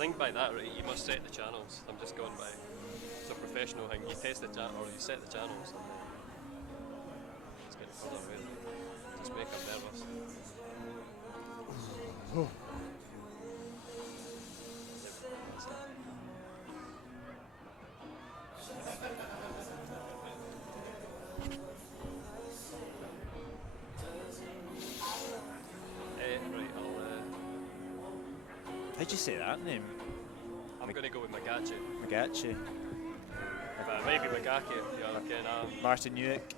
think by that, right, you must set the channels. I'm just going by. It's a professional thing. You test the channel, or you set the channels. And it's getting further away. Just make them nervous. Right, How'd you say that name? I'm going to go with Magachi. Magachi. But maybe Magaki, okay, Martin Newick.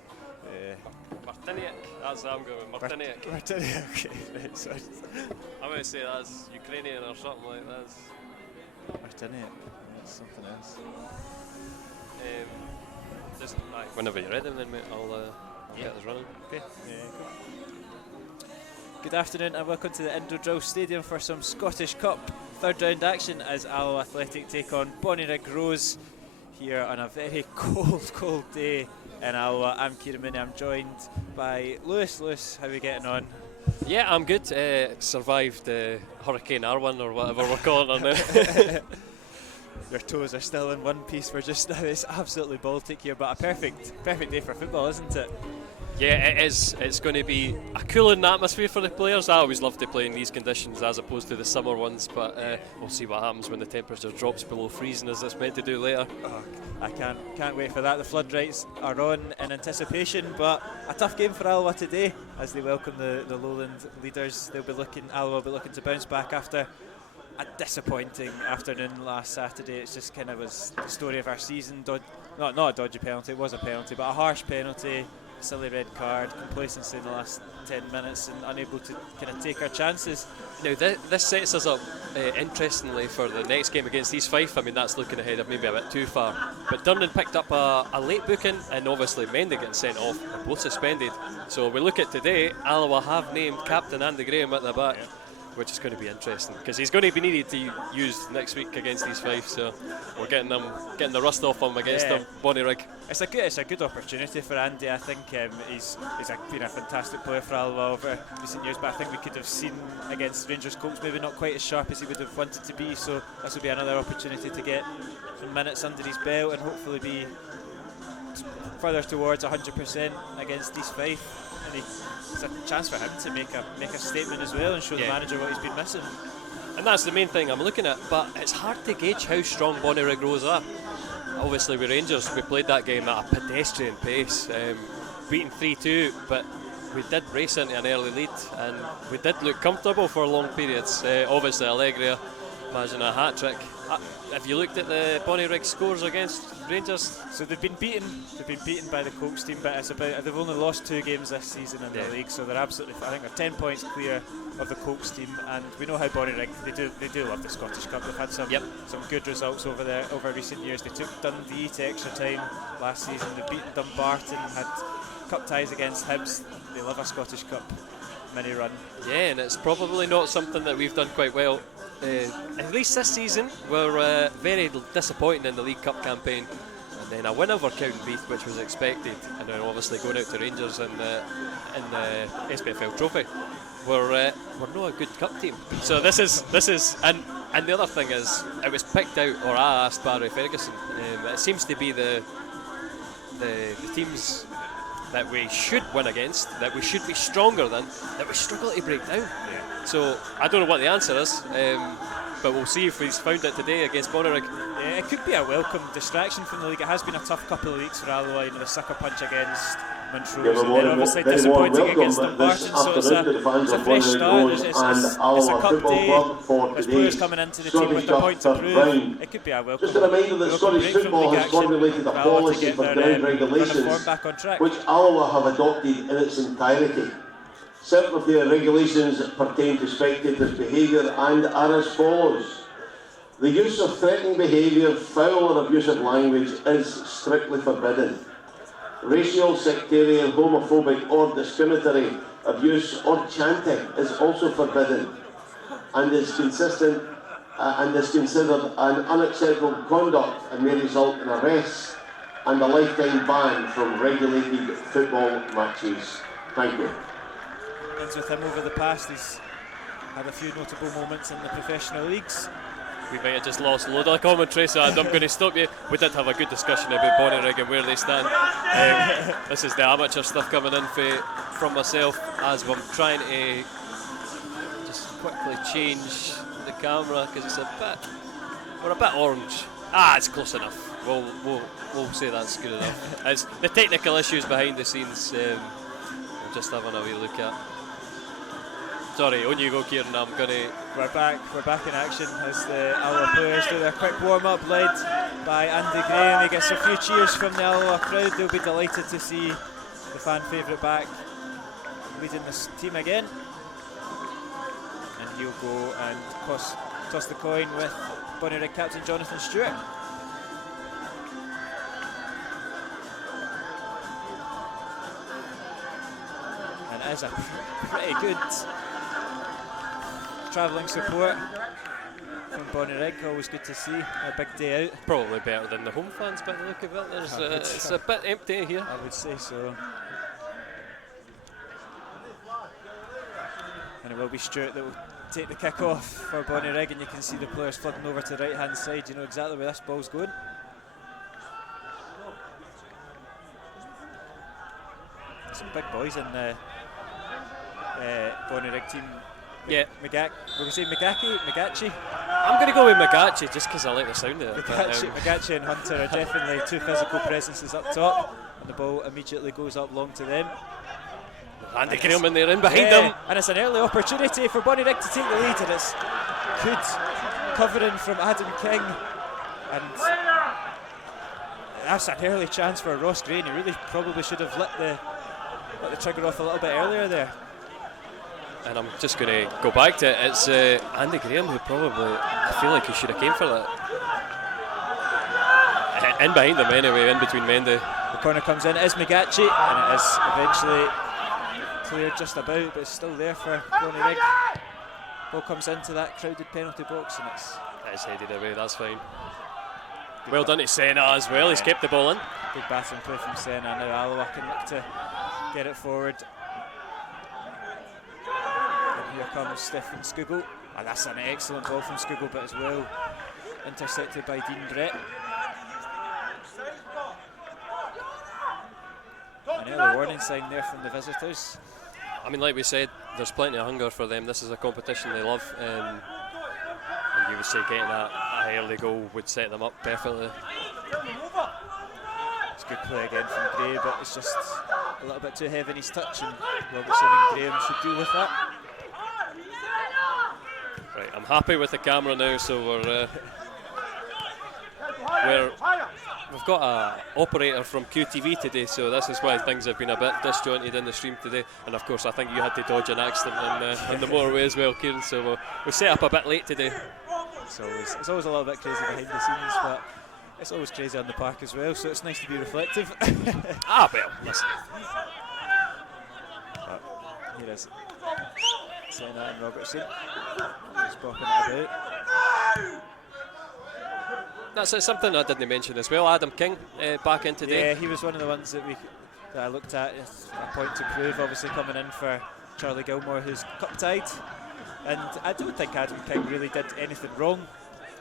Martiniak, that's what I'm going with, Martiniak. Martiniak, okay. Right, sorry. I'm going to say that's Ukrainian or something like that. Martiniak, that's something else. Just whenever you're ready then, mate, I'll get this running. Okay, cool. Good afternoon and welcome to the Indodrill Stadium for some Scottish Cup third round action as Alloa Athletic take on Bonnyrigg Rose here on a very cold day in Alloa. I'm Kieran Mooney, I'm joined by Lewis. Lewis, how are we getting on? Yeah, I'm good. Survived Hurricane Arwen or whatever we're calling it now. Your toes are still in one piece. We're just now, it's absolutely Baltic here, but a perfect day for football, isn't it? Yeah, it is. It's going to be a cooling atmosphere for the players. I always love to play in these conditions as opposed to the summer ones, but we'll see what happens when the temperature drops below freezing as it's meant to do later. Oh, I can't wait for that. The floodlights are on in anticipation, but a tough game for Alloa today as they welcome the Lowland leaders. Alloa will be looking to bounce back after a disappointing afternoon last Saturday. It's just kind of was the story of our season. Not a dodgy penalty, it was a penalty, but a harsh penalty. Silly red card, complacency in the last 10 minutes and unable to kind of take our chances. Now this sets us up interestingly for the next game against East Fife. I mean, that's looking ahead of maybe a bit too far, but Durnan picked up a late booking and obviously Mendy getting sent off, both suspended. So we look at today, Alloa have named captain Andy Graham at the back, which is going to be interesting because he's going to be needed to use next week against East Fife. So we're getting the rust off him against them, Bonnyrigg. It's a good opportunity for Andy. I think he's been a fantastic player for Alloa over recent years, but I think we could have seen against Rangers Colts maybe not quite as sharp as he would have wanted to be. So this will be another opportunity to get some minutes under his belt and hopefully be further towards 100% against East Fife. And it's a chance for him to make a statement as well and show the manager what he's been missing. And that's the main thing I'm looking at, but it's hard to gauge how strong Bonnyrigg Rose are. Obviously with Rangers we played that game at a pedestrian pace, beating 3-2, but we did race into an early lead and we did look comfortable for long periods. Obviously Allegria managing a hat-trick. Have you looked at the Bonnyrigg scores against Rangers? So they've been beaten by the Colts team, but they've only lost 2 games this season in the league, so they're absolutely, I think they're 10 points clear of the Colts team, and we know how Bonnyrigg, they do love the Scottish Cup. They've had some good results over recent years. They took Dundee to extra time last season, they've beaten Dumbarton, had cup ties against Hibs. They love a Scottish Cup mini run. Yeah, and it's probably not something that we've done quite well. At least this season, we're very disappointing in the League Cup campaign, and then a win over Cowdenbeath, which was expected, and then obviously going out to Rangers in the SPFL Trophy. We're not a good cup team. So this is and the other thing is, it was picked out, or I asked Barry Ferguson. It seems to be the teams that we should win against, that we should be stronger than, that we struggle to break down. So I don't know what the answer is, but we'll see if he's found it today against Bonnyrigg. Yeah, it could be a welcome distraction from the league. It has been a tough couple of weeks for Alloa, the sucker punch against Montrose, and then obviously disappointing against Dumbarton. So it's a fresh start. It's a cup day. There's players coming into the team with a point to prove. It could be a welcome. Just a reminder that Scottish football has formulated a policy for ground regulations, which Alloa have adopted in its entirety. Certain of their regulations pertain to spectators' behaviour and are as follows. The use of threatening behaviour, foul or abusive language is strictly forbidden. Racial, sectarian, homophobic or discriminatory abuse or chanting is also forbidden and is considered an unacceptable conduct and may result in arrest and a lifetime ban from regulated football matches. Thank you. With him over the past, he's had a few notable moments in the professional leagues. we might have just lost a load of the commentary, so I'm going to stop you. We did have a good discussion about Bonnyrigg and where they stand. This is the amateur stuff coming in from myself as I'm trying to just quickly change the camera because we're a bit orange. It's close enough. We'll say that's good enough. It's the technical issues behind the scenes. I'm just having a wee look at. Sorry, on you go, Kieran. We're back in action as the Alloa players do their quick warm-up, led by Andy Graham. He gets a few cheers from the Alloa crowd. They'll be delighted to see the fan favourite back leading this team again. And he'll go and toss the coin with Bonnyrigg captain Jonathan Stewart. And it is a pretty good travelling support from Bonnyrigg, always good to see. A big day out. Probably better than the home fans by the look of it. It's a bit empty here. I would say so. And it will be Stewart that will take the kick off for Bonnyrigg, and you can see the players flooding over to the right hand side. You know exactly where this ball's going. Some big boys in the Bonnyrigg team. Yeah, we're going to say Magachi. I'm going to go with Magachi just because I like the sound of it. Magachi and Hunter are definitely two physical presences up top, and the ball immediately goes up long to them. Andy Graham in there, in behind them. And it's an early opportunity for Bonnyrigg to take the lead, and it's good covering from Adam King. And that's an early chance for Ross Green. He really probably should have let the trigger off a little bit earlier there. And I'm just going to go back to it. It's Andy Graham who probably, I feel like he should have came for that. In behind them anyway, in between Mendy. The corner comes in, it is Magachi, and it is eventually cleared just about, but it's still there for Bonnyrigg. Ball comes into that crowded penalty box, and it's headed away, that's fine. Well done to Senna as well, he's kept the ball in. Good battering play from Senna. Now Alloa can look to get it forward. Here comes Stephen Skugel, and that's an excellent ball from Skugel, but as well intercepted by Dean Brett. An early warning sign there from the visitors. I mean, like we said, there's plenty of hunger for them. This is a competition they love, and you would say getting a early goal would set them up perfectly. It's good play again from Gray, but it's just a little bit too heavy in his touch, and Robertson and Graham should deal with that. Right, I'm happy with the camera now, so we've got an operator from QTV today, so this is why things have been a bit disjointed in the stream today. And of course, I think you had to dodge an accident on the motorway as well, Kieran. So we set up a bit late today. It's always a little bit crazy behind the scenes, but it's always crazy on the park as well. So it's nice to be reflective. Well, listen. Here is Senna and Robertson. Just bopping it about. That's something I didn't mention as well. Adam King back in today. Yeah, he was one of the ones that I looked at as a point to prove. Obviously coming in for Charlie Gilmore, who's cup tied, and I don't think Adam King really did anything wrong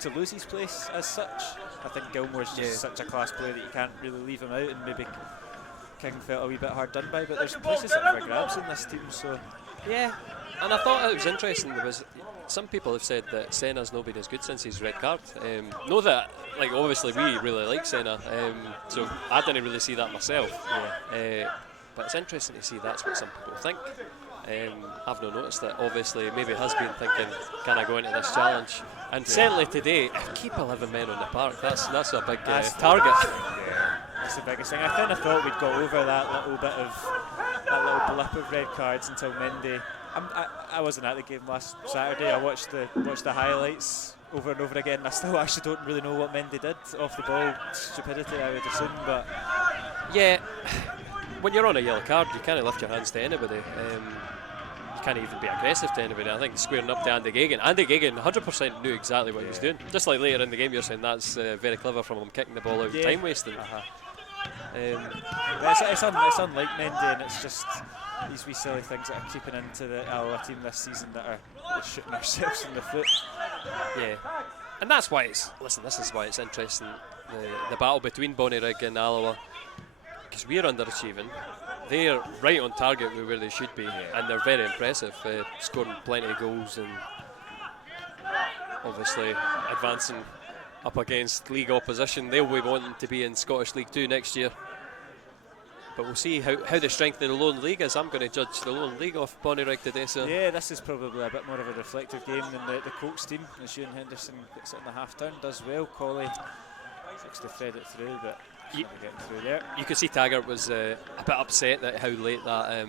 to lose his place as such. I think Gilmore's just such a class player that you can't really leave him out, and maybe King felt a wee bit hard done by. But there's places up for grabs in this team, so yeah. And I thought it was interesting. There was some people have said that Senna's not been as good since his red card. Know that, like, obviously we really like Senna, so I didn't really see that myself. But it's interesting to see that's what some people think. I've not noticed that. Obviously, maybe has been thinking, can I go into this challenge? And certainly today, keep 11 men on the park. That's a big target. Yeah, that's the biggest thing. I kind of thought we'd got over that little blip of red cards until Mendy. I wasn't at the game last Saturday. I watched the highlights over and over again, and I still actually don't really know what Mendy did off the ball. Stupidity, I would assume, but yeah, when you're on a yellow card, you can't lift your hands to anybody. You can't even be aggressive to anybody. I think squaring up to Andy Geoghegan. Andy Geoghegan 100% knew exactly what he was doing. Just like later in the game, you're saying that's very clever from him kicking the ball out, time wasting. It's unlike Mendy, and it's just these wee silly things that are creeping into the Alloa team this season that are shooting ourselves in the foot. Yeah, And that's why it's, listen, this is why it's interesting, the battle between Bonnyrigg and Alloa, because we're underachieving. They're right on target with where they should be, and they're very impressive, scoring plenty of goals and obviously advancing up against league opposition. They'll be wanting to be in Scottish League 2 next year. But we'll see how the strength in the Lowland League is. I'm going to judge the Lowland League off Bonnyrigg today. So yeah, this is probably a bit more of a reflective game than the Colts team. As Ewan Henderson gets it in the half turn, does well. Colley looks to thread it through, but getting through there. You could see Taggart was a bit upset at how late that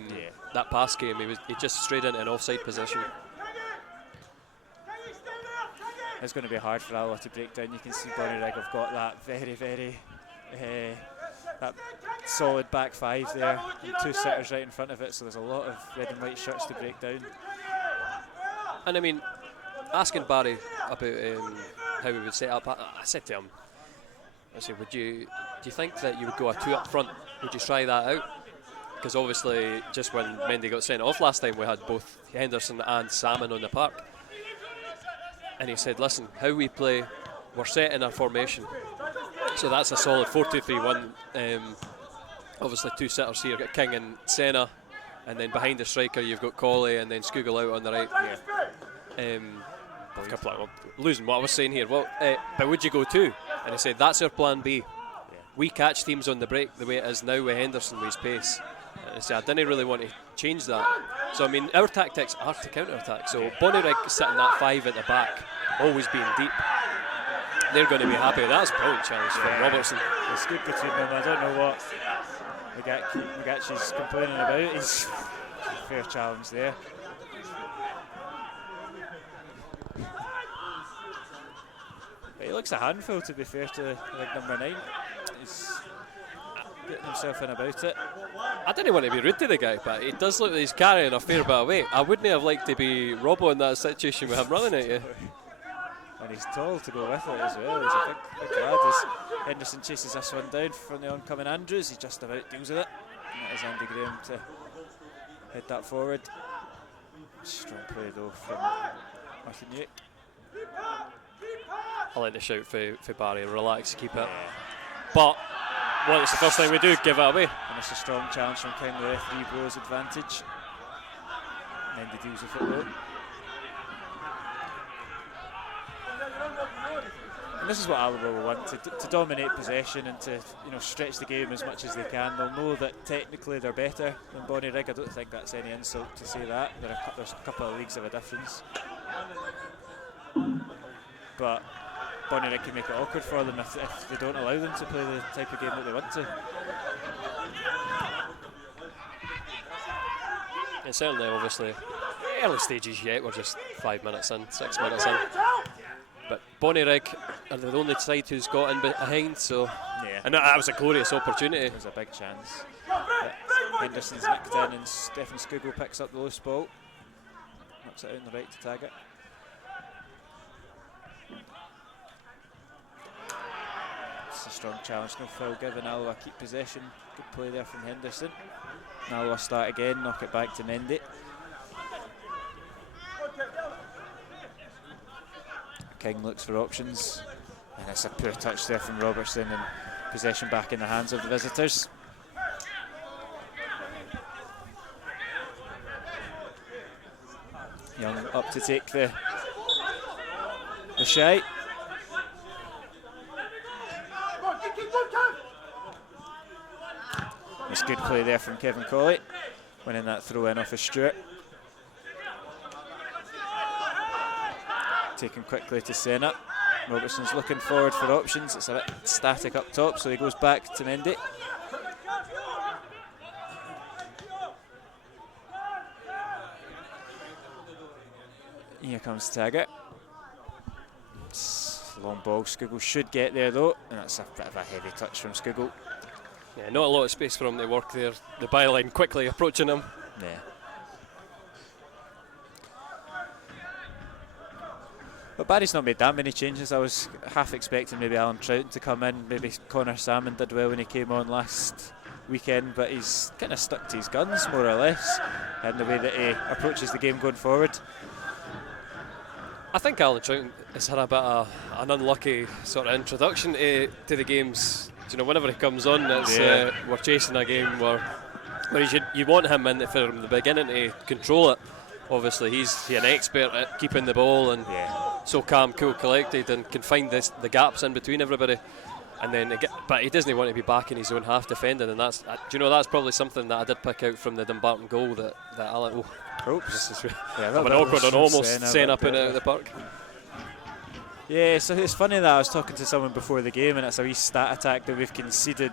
that pass came. He just strayed into an offside position. It's going to be hard for Alloa to break down. You can see Bonnyrigg have got that very that solid back five there, and 2 sitters right in front of it, so there's a lot of red and white shirts to break down. And I mean, asking Barry about how we would set up, I said to him, I said, do you think that you would go a 2 up front? Would you try that out? Because obviously just when Mendy got sent off last time, we had both Henderson and Salmon on the park. And he said, listen, how we play, we're set in our formation. So that's a solid 4-2-3-1. Obviously 2 sitters here, you've got King and Senna, and then behind the striker you've got Colley and then Skugel out on the right. Losing what I was saying here. Well, but would you go 2? And he said, that's our plan B. We catch teams on the break the way it is now with Henderson with his pace. And he said, I didn't really want to change that. So I mean, our tactics are to counter-attack. So Bonnyrigg sitting that 5 at the back, always being deep. They're going to be happy. That's a brilliant challenge from Robertson. It's good between them. I don't know what Magachi's complaining about. He's a fair challenge there. But he looks a handful, to be fair to number 9. He's getting himself in about it. I didn't want to be rude to the guy, but he does look like he's carrying a fair bit of weight. I wouldn't have liked to be Robbo in that situation with him running at you. And he's tall to go with it as well. He's a big lad. As Henderson chases this one down from the oncoming Andrews, he just about deals with it. And that is Andy Graham to head that forward. Strong play though from Martin Newt. I like the shout for Barry, relax, keep it. But, well, it's the first time we do give it away. And it's a strong challenge from King, the referee blows advantage. And then he deals with it though. And this is what Alloa will want, to dominate possession and to stretch the game as much as they can. They'll know that technically they're better than Bonnyrigg. I don't think that's any insult to say that. There's a couple of leagues of a difference. But Bonnyrigg can make it awkward for them if they don't allow them to play the type of game that they want to. And certainly, obviously, early stages yet, we're just 5 minutes in, 6 minutes in. But Bonnyrigg are the only side who's got in behind, so and that was a glorious opportunity. It was a big chance. But Henderson's nicked in and Stefan Skugel picks up the loose ball. Knocks it out on the right to Taggart. It's a strong challenge, no foul given. Alloa keep possession. Good play there from Henderson. And Alloa start again, knock it back to Mendy. King looks for options, and it's a poor touch there from Robertson, and possession back in the hands of the visitors. Young up to take the shy. It's good play there from Kevin Colley, winning that throw in off of Stewart. Taken quickly to Senna. Robertson's looking forward for options. It's a bit static up top, so he goes back to Mendy. Here comes Taggart. It's a long ball. Skugel should get there though, and that's a bit of a heavy touch from Skugel. Yeah, not a lot of space for him to work there. The byline quickly approaching him. Yeah. But Barry's not made that many changes. I was half expecting maybe Alan Troughton to come in. Maybe Connor Salmon did well when he came on last weekend, but he's kind of stuck to his guns more or less in the way that he approaches the game going forward. I think Alan Troughton, has had a bit of an unlucky sort of introduction to the games. You know, whenever he comes on, it's we're chasing a game where you want him in from the beginning to control it. Obviously, he's an expert at keeping the ball and so calm, cool, collected, and can find the gaps in between everybody. And then, but he doesn't want to be back in his own half defending, and that's that's probably something that I did pick out from the Dumbarton goal that Alan. Oops, this is an awkward and almost sent up and out of the park. Yeah, so it's funny that I was talking to someone before the game, and it's a wee stat attack that we've conceded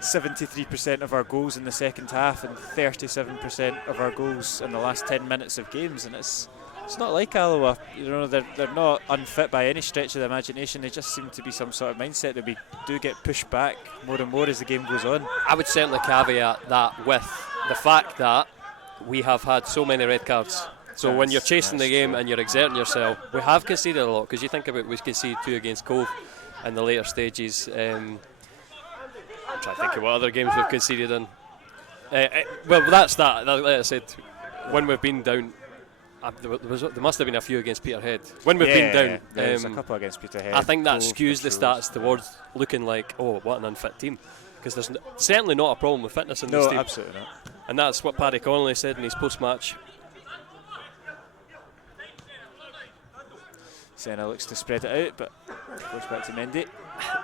73% of our goals in the second half and 37% of our goals in the last 10 minutes of games, and it's not like Alloa. You know, they're not unfit by any stretch of the imagination. They just seem to be some sort of mindset that we do get pushed back more and more as the game goes on. I would certainly caveat that with the fact that we have had so many red cards. So when you're chasing the game and you're exerting yourself, we have conceded a lot, because you think about we conceded 2 against Cove in the later stages. I'm trying to think of what other games we've conceded in. Well, that's that. Like I said, when we've been down, there must have been a few against Peterhead. When we've been down, there's a couple against Peterhead. I think that skews the stats towards looking like, oh, what an unfit team. Because there's certainly not a problem with fitness in this team. No, absolutely not. And that's what Paddy Connolly said in his post-match. Senna looks to spread it out, but goes back to Mendy.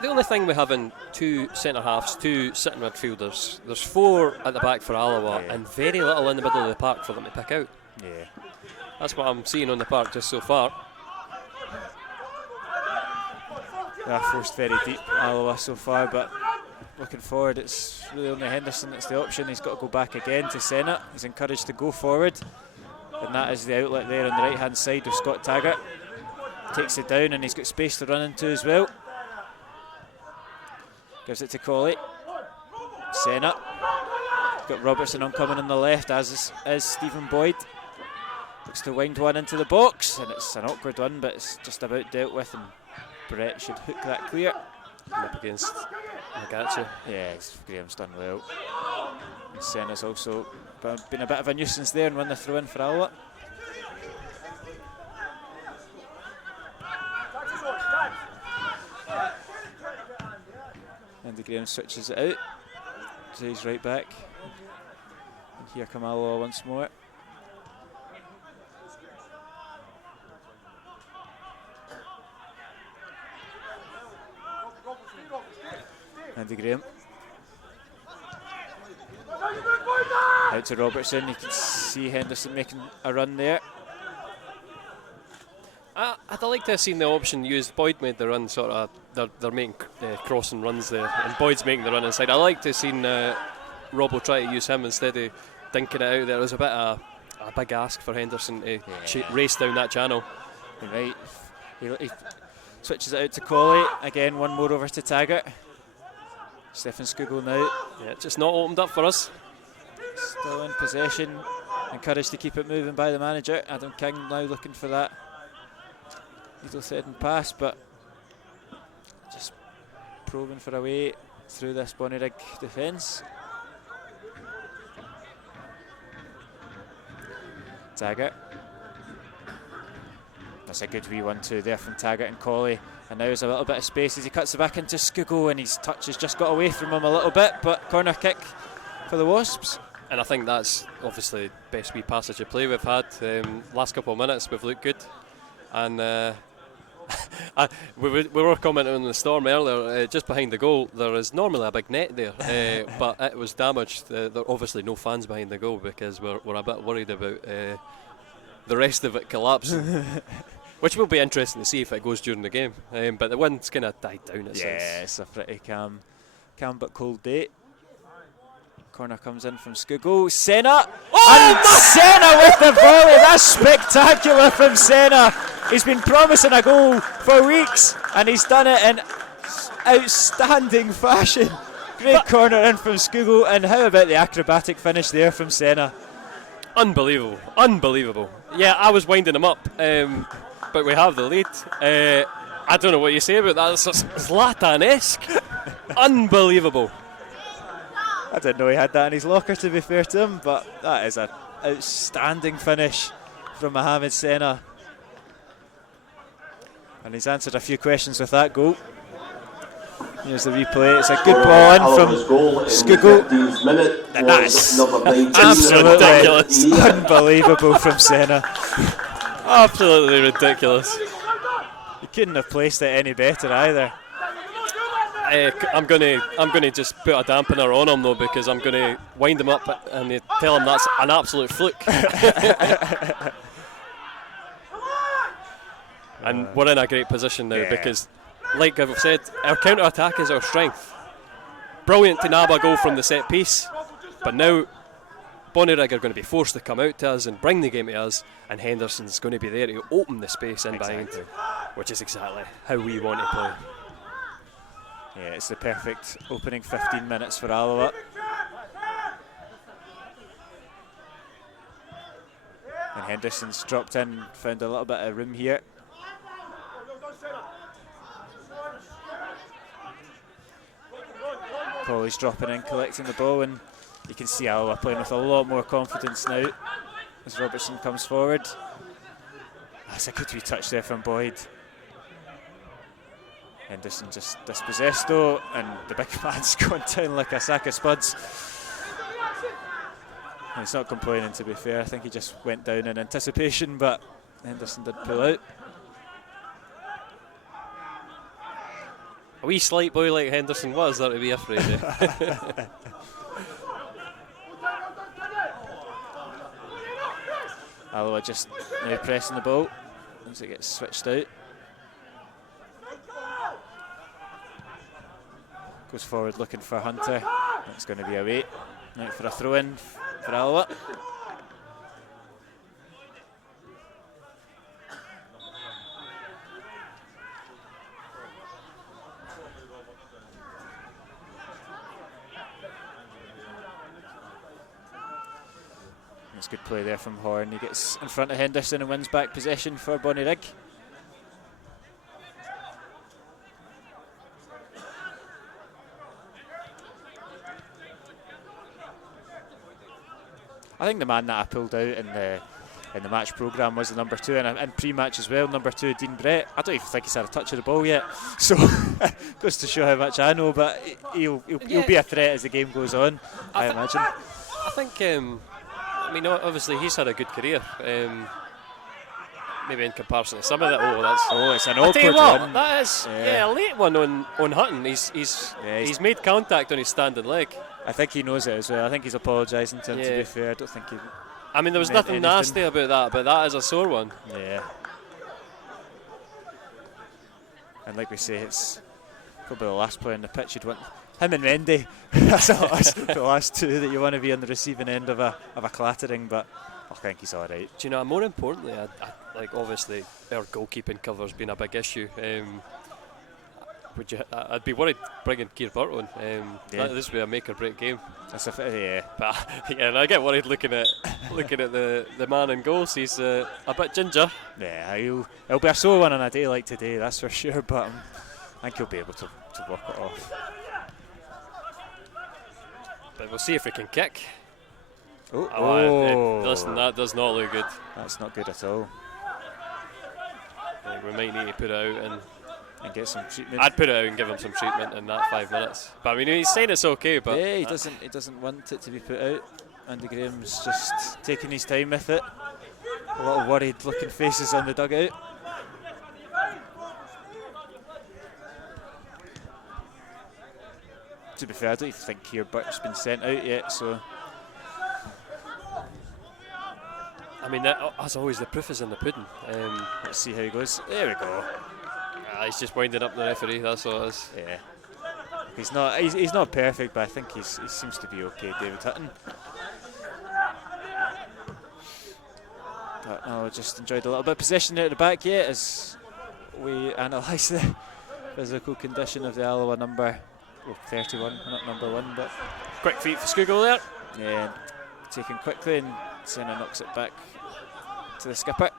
The only thing we have in 2 centre-halves, 2 sitting midfielders, there's 4 at the back for Alloa and very little in the middle of the park for them to pick out. Yeah. That's what I'm seeing on the park just so far. They are forced very deep, Alloa, so far, but looking forward, it's really only Henderson that's the option. He's got to go back again to Senna. He's encouraged to go forward, and that is the outlet there on the right-hand side of Scott Taggart. Takes it down, and he's got space to run into as well. Gives it to Colley. Senna. Got Robertson oncoming on the left, as is Stephen Boyd. Looks to wind one into the box, and it's an awkward one, but it's just about dealt with, and Brett should hook that clear. Up against Nagachi. Yeah, Graham's done well. And Senna's also been a bit of a nuisance there and won the throw in for Alloa. Andy Graham switches it out, so he's right back. And here come Alloa once more. Andy Graham. Out to Robertson, you can see Henderson making a run there. I'd like to have seen the option used. Boyd made the run, sort of, they're making crossing runs there, and Boyd's making the run inside. I like to have seen Robbo try to use him instead of dinking it out there. It was a bit of a big ask for Henderson to race down that channel. Right, he switches it out to Colley, again one more over to Taggart. Stefan Skugel now. Yeah, just not opened up for us. Still in possession, encouraged to keep it moving by the manager. Adam King now looking for that needle-threading pass, but just probing for a way through this Bonnyrigg defence. Taggart. That's a good wee 1-2 there from Taggart and Colley. And now there's a little bit of space as he cuts it back into Skugel, and his touch has just got away from him a little bit, but corner kick for the Wasps. And I think that's obviously the best wee passage of play we've had. Last couple of minutes we've looked good. And we were commenting on the Storm earlier, just behind the goal there is normally a big net there, but it was damaged. There are obviously no fans behind the goal because we're a bit worried about the rest of it collapsing. Which will be interesting to see if it goes during the game. But the wind's kind of died down, it seems. Yeah, it's a pretty calm but cold day. Corner comes in from Skugel. Senna! And Senna with the volley! That's spectacular from Senna! He's been promising a goal for weeks, and he's done it in outstanding fashion. Great corner in from Skugel, and how about the acrobatic finish there from Senna? Unbelievable, unbelievable. Yeah, I was winding him up. But we have the lead. I don't know what you say about that. It's Zlatan-esque. Unbelievable. I didn't know he had that in his locker, to be fair to him, but that is an outstanding finish from Mohamed Senna. And he's answered a few questions with that goal. Here's the replay. It's a good ball in from Skugel. And that's absolutely ridiculous. Unbelievable from Senna. Absolutely ridiculous. He couldn't have placed it any better either. I'm gonna just put a dampener on him though, because I'm gonna wind him up and tell him that's an absolute fluke. And we're in a great position now because, like I've said, our counter attack is our strength. Brilliant to nab a goal from the set piece, but now Bonnyrigg are going to be forced to come out to us and bring the game to us, and Henderson's going to be there to open the space in behind, which is exactly how we want to play. Yeah, it's the perfect opening 15 minutes for Alloa. And Henderson's dropped in, found a little bit of room here. Paulie's dropping in, collecting the ball, and you can see Alloa playing with a lot more confidence now as Robertson comes forward. That's a good wee touch there from Boyd. Henderson just dispossessed though, and the big man's going down like a sack of spuds. And he's not complaining, to be fair. I think he just went down in anticipation, but Henderson did pull out. A wee slight boy like Henderson was there to be afraid of. Alloa just now pressing the ball as it gets switched out. Goes forward looking for Hunter. That's going to be away. Out for a throw in for Alloa. It's good play there from Horn. He gets in front of Henderson and wins back possession for Bonnyrigg. I think the man that I pulled out in the match programme was the number 2, and in pre-match as well, number 2, Dean Brett. I don't even think he's had a touch of the ball yet, so goes to show how much I know. But he'll be a threat as the game goes on, I imagine. I think. I mean, obviously he's had a good career. Maybe in comparison to some of that. It's an awkward one. That is a late one on Hutton. He's made contact on his standing leg. I think he knows it as well. I think he's apologising to him, to be fair. I don't think he... I mean, there was nothing nasty about that, but that is a sore one. Yeah. And like we say, it's probably the last player on the pitch you'd want. Him and Mendy, that's the last two that you want to be on the receiving end of a clattering, but I think he's all right. Do you know, more importantly, like obviously our goalkeeping cover's been a big issue. I'd be worried bringing Keir Burt on. This would be a make or break game. But and I get worried looking at the man in goals. He's a bit ginger. Yeah, he'll be a sore one on a day like today, that's for sure. But I think he'll be able to work it off. But we'll see if we can kick. Listen, that does not look good. That's not good at all. We might need to put it out and get some treatment. I'd put it out and give him some treatment in that 5 minutes. But I mean, he's saying it's okay. But yeah, he doesn't want it to be put out. Andy Graham's just taking his time with it. A lot of worried looking faces on the dugout. To be fair, I don't even think Keir Burt's been sent out yet, so... I mean, as always, the proof is in the pudding. Let's see how he goes. There we go. He's just winding up the referee, that's all it is. Yeah. He's not perfect, but I think he seems to be okay, David Hutton. But no, just enjoyed a little bit of possession out at the back yet as we analyse the physical condition of the Alloa number 31, not number 1, but... Quick feet for Skugel there. Yeah, taken quickly, and Senna knocks it back to the skipper.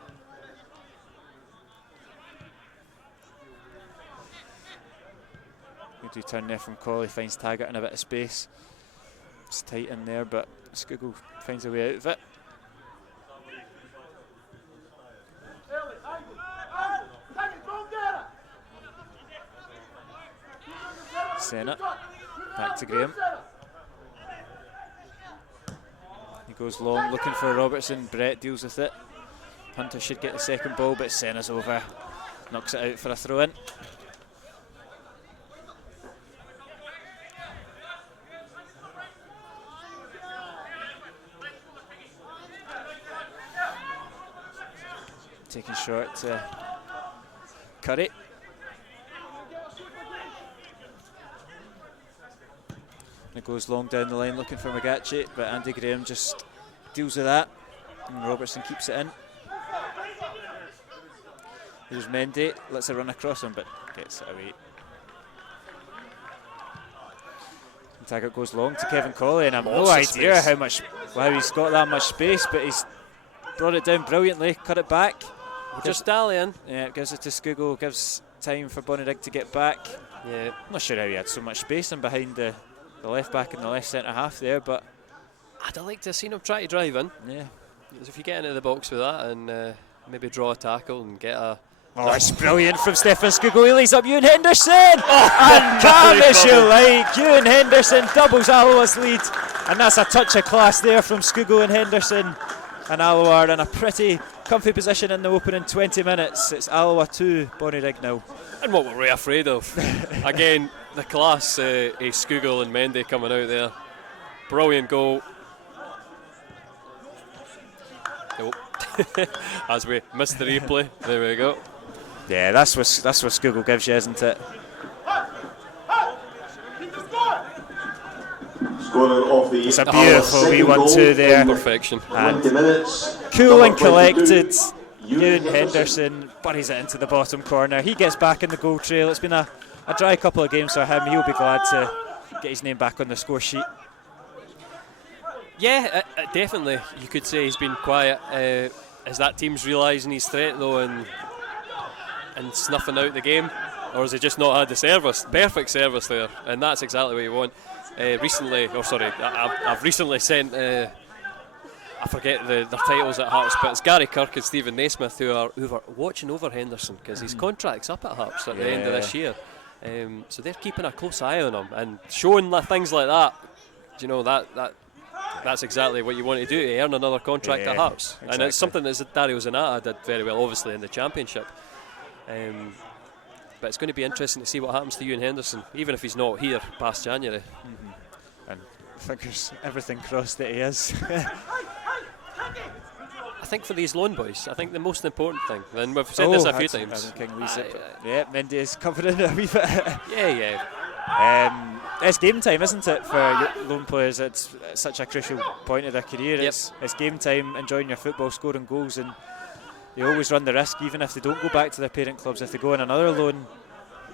Good return there from Colley, finds Taggart in a bit of space. It's tight in there, but Skugel finds a way out of it. Senna. Back to Graham. He goes long, looking for Robertson. Brett deals with it. Hunter should get the second ball, but Senna's over. Knocks it out for a throw-in. Taking short to Curry. It goes long down the line looking for Magachi, but Andy Graham just deals with that, and Robertson keeps it in. Here's Mendy, lets it run across him, but gets it away. Taggart goes long to Kevin Colley, and I've no idea how he's got that much space, but he's brought it down brilliantly, cut it back. Just dallying. Yeah, gives it to Skugel, gives time for Bonnyrigg to get back. Yeah. I'm not sure how he had so much space in behind the left back and the left centre half there, but I'd like to have seen him try to drive in. Yeah. Because if you get into the box with that and maybe draw a tackle and get a... Oh, it's brilliant from Stefan Skugel. He lays up Ewan Henderson! And damn as you like, Ewan Henderson doubles Alloa's lead. And that's a touch of class there from Skugel and Henderson. And Alloa are in a pretty comfy position in the opening 20 minutes. It's Alloa 2, Bonnyrigg now. And what were we afraid of? Again, the class Skugel and Mendy coming out there. Brilliant goal. Nope. As we missed the replay, there we go. Yeah, that's what Skugel gives you, isn't it? It's a beautiful wee 1-2 there. Perfection. And cool and collected. Ewan Henderson buries it into the bottom corner. He gets back in the goal trail. It's been a dry couple of games for him. He'll be glad to get his name back on the score sheet. Yeah, definitely. You could say he's been quiet. Is that team's realising his threat though and snuffing out the game? Or has he just not had the service? Perfect service there, and that's exactly what you want. I've recently sent, I forget their titles at Hearts, but it's Gary Kirk and Stephen Naismith who are watching over Henderson because his contract's up at Hearts at the end of this year. So they're keeping a close eye on him and showing things like that. You know, that's exactly what you want to do, to earn another contract at Hearts. Exactly. And it's something that Dario Zanata did very well, obviously, in the Championship. But it's going to be interesting to see what happens to Ewan Henderson, even if he's not here past January. And fingers everything crossed that he is. I think for these loan boys, I think the most important thing, and we've said this a few times. Yeah, Mendy is covering it a wee bit. Yeah. It's game time, isn't it, for loan players? It's such a crucial point of their career. Yep. It's game time, enjoying your football, scoring goals, and they always run the risk, even if they don't go back to their parent clubs, if they go on another loan,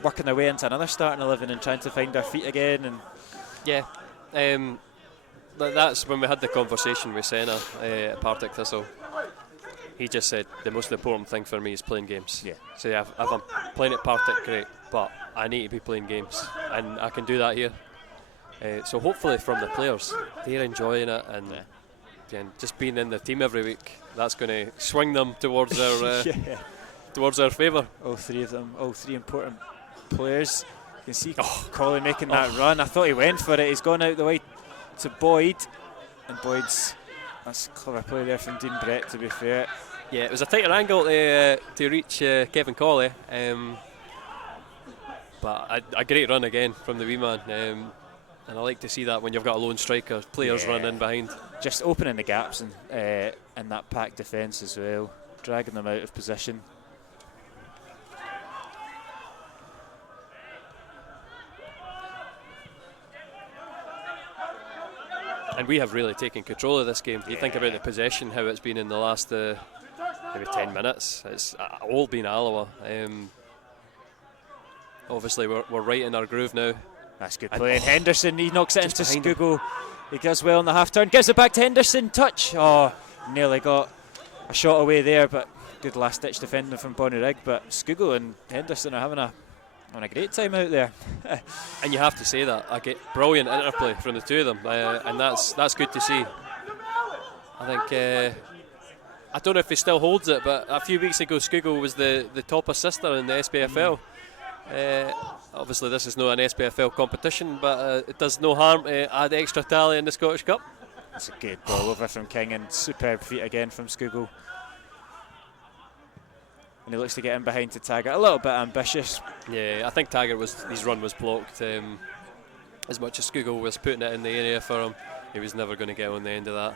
working their way into another starting 11 and trying to find their feet again. And yeah, that's when we had the conversation with Senna at Partick Thistle. He just said the most important thing for me is playing games. Yeah. So yeah, if I'm playing at Partick, great, but I need to be playing games, and I can do that here. So hopefully from the players, they're enjoying it and just being in the team every week. That's going to swing them towards their towards their favour. All three of them, all three important players. You can see Colley making that run. I thought he went for it. He's gone out the way to Boyd, and that's a clever play there from Dean Brett, to be fair. Yeah, it was a tighter angle to reach Kevin Colley, but a great run again from the wee man. And I like to see that when you've got a lone striker, players run in behind. Just opening the gaps in that packed defence as well, dragging them out of position. And we have really taken control of this game. You think about the possession, how it's been in the last maybe 10 minutes. It's all been Alloa. Obviously, we're right in our groove now. That's good play. And Henderson, he knocks it into Skugel. He does well in the half turn. Gives it back to Henderson. Touch. Oh, nearly got a shot away there, but good last ditch defending from Bonnyrigg. But Skugel and Henderson are having a great time out there. And you have to say that. I get brilliant interplay from the two of them, and that's good to see. I think I don't know if he still holds it, but a few weeks ago Skugel was the top assister in the SPFL. Obviously, this is not an SPFL competition, but it does no harm to add extra tally in the Scottish Cup. It's a good ball over from King and superb feet again from Skugel. And he looks to get in behind to Taggart. A little bit ambitious. Yeah, I think Taggart his run was blocked. As much as Skugel was putting it in the area for him, he was never going to get on the end of that.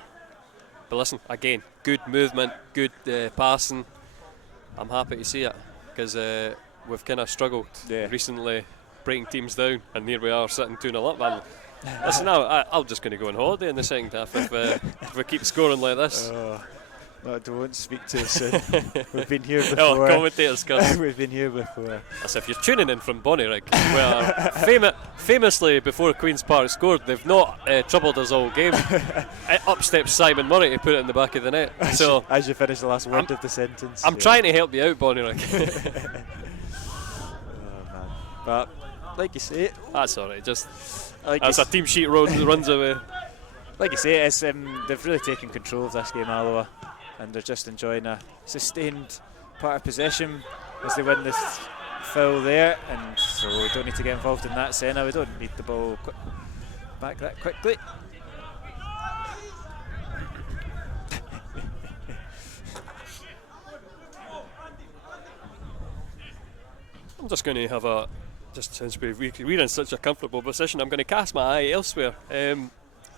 But listen, again, good movement, good passing. I'm happy to see it because we've kind of struggled recently breaking teams down, and here we are sitting 2-0 up. Listen, I'm just going to go on holiday in the second half if we keep scoring like this. No, don't speak too soon. We've been here before. Commentators, we've been here before. As if you're tuning in from Bonnyrigg, where famously before Queen's Park scored, they've not troubled us all game. Up steps Simon Murray to put it in the back of the net. So as you finish the last word of the sentence, I'm trying to help you out, Bonnyrigg. Oh man! But like you say, that's all right. Just as a team sheet runs away. Like you say, it's, they've really taken control of this game, Alloa, and they're just enjoying a sustained part of possession as they win this foul there, and so we don't need to get involved in that, Senna. We don't need the ball back that quickly. I'm just going to have just since we're in such a comfortable position, I'm going to cast my eye elsewhere.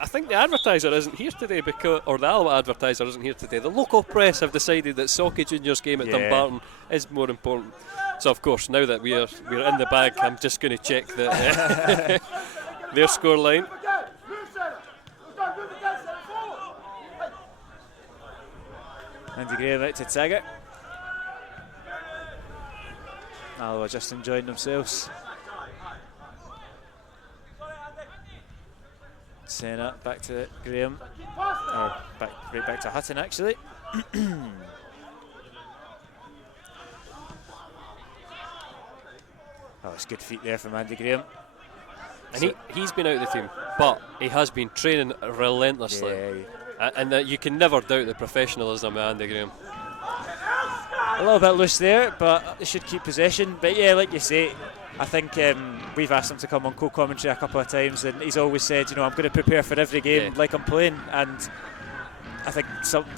I think the advertiser isn't here today, or the Alloa advertiser isn't here today. The local press have decided that Sauchie Juniors game at Dumbarton is more important. So of course, now that we're in the bag, I'm just going to check that their scoreline. Andy Graham out to Taggart. Alloa just enjoying themselves. Senna back to Graham, or right back to Hutton actually. Oh, it's good feet there from Andy Graham. And he's been out of the team, but he has been training relentlessly. And you can never doubt the professionalism of Andy Graham. A little bit loose there, but they should keep possession. But yeah, like you say, I think we've asked him to come on co-commentary a couple of times, and he's always said, I'm going to prepare for every game like I'm playing. And I think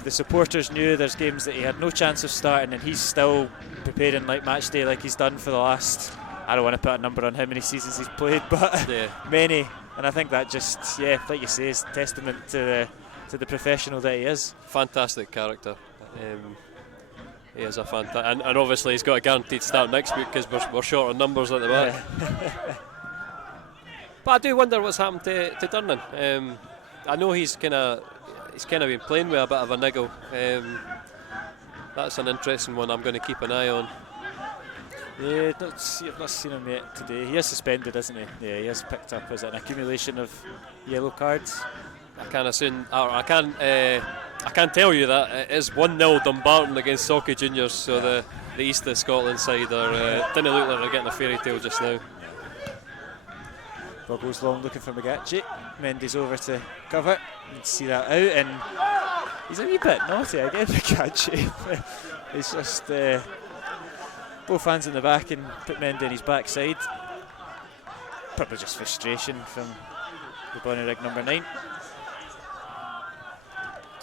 the supporters knew there's games that he had no chance of starting, and he's still preparing like match day, like he's done for the last, I don't want to put a number on how many seasons he's played, but many. And I think that just, like you say, is testament to the professional that he is. Fantastic character. He is a fantastic, and obviously he's got a guaranteed start next week because we're short on numbers at the back. But I do wonder what's happened to Durnan. I know he's kind of been playing with a bit of a niggle. That's an interesting one. I'm going to keep an eye on. Yeah, I've not seen him yet today. He is suspended, isn't he? Yeah, he has picked up an accumulation of yellow cards. I can tell you that it is 1-0 Dumbarton against Sauchie Juniors, so the East of Scotland side didn't look like they're getting a fairy tale just now. Ball goes long looking for McGatchie. Mendy's over to cover and see that out, and he's a wee bit naughty again, McGatchie. He's just both hands in the back and put Mendy in his backside. Probably just frustration from the Bonnyrigg number 9.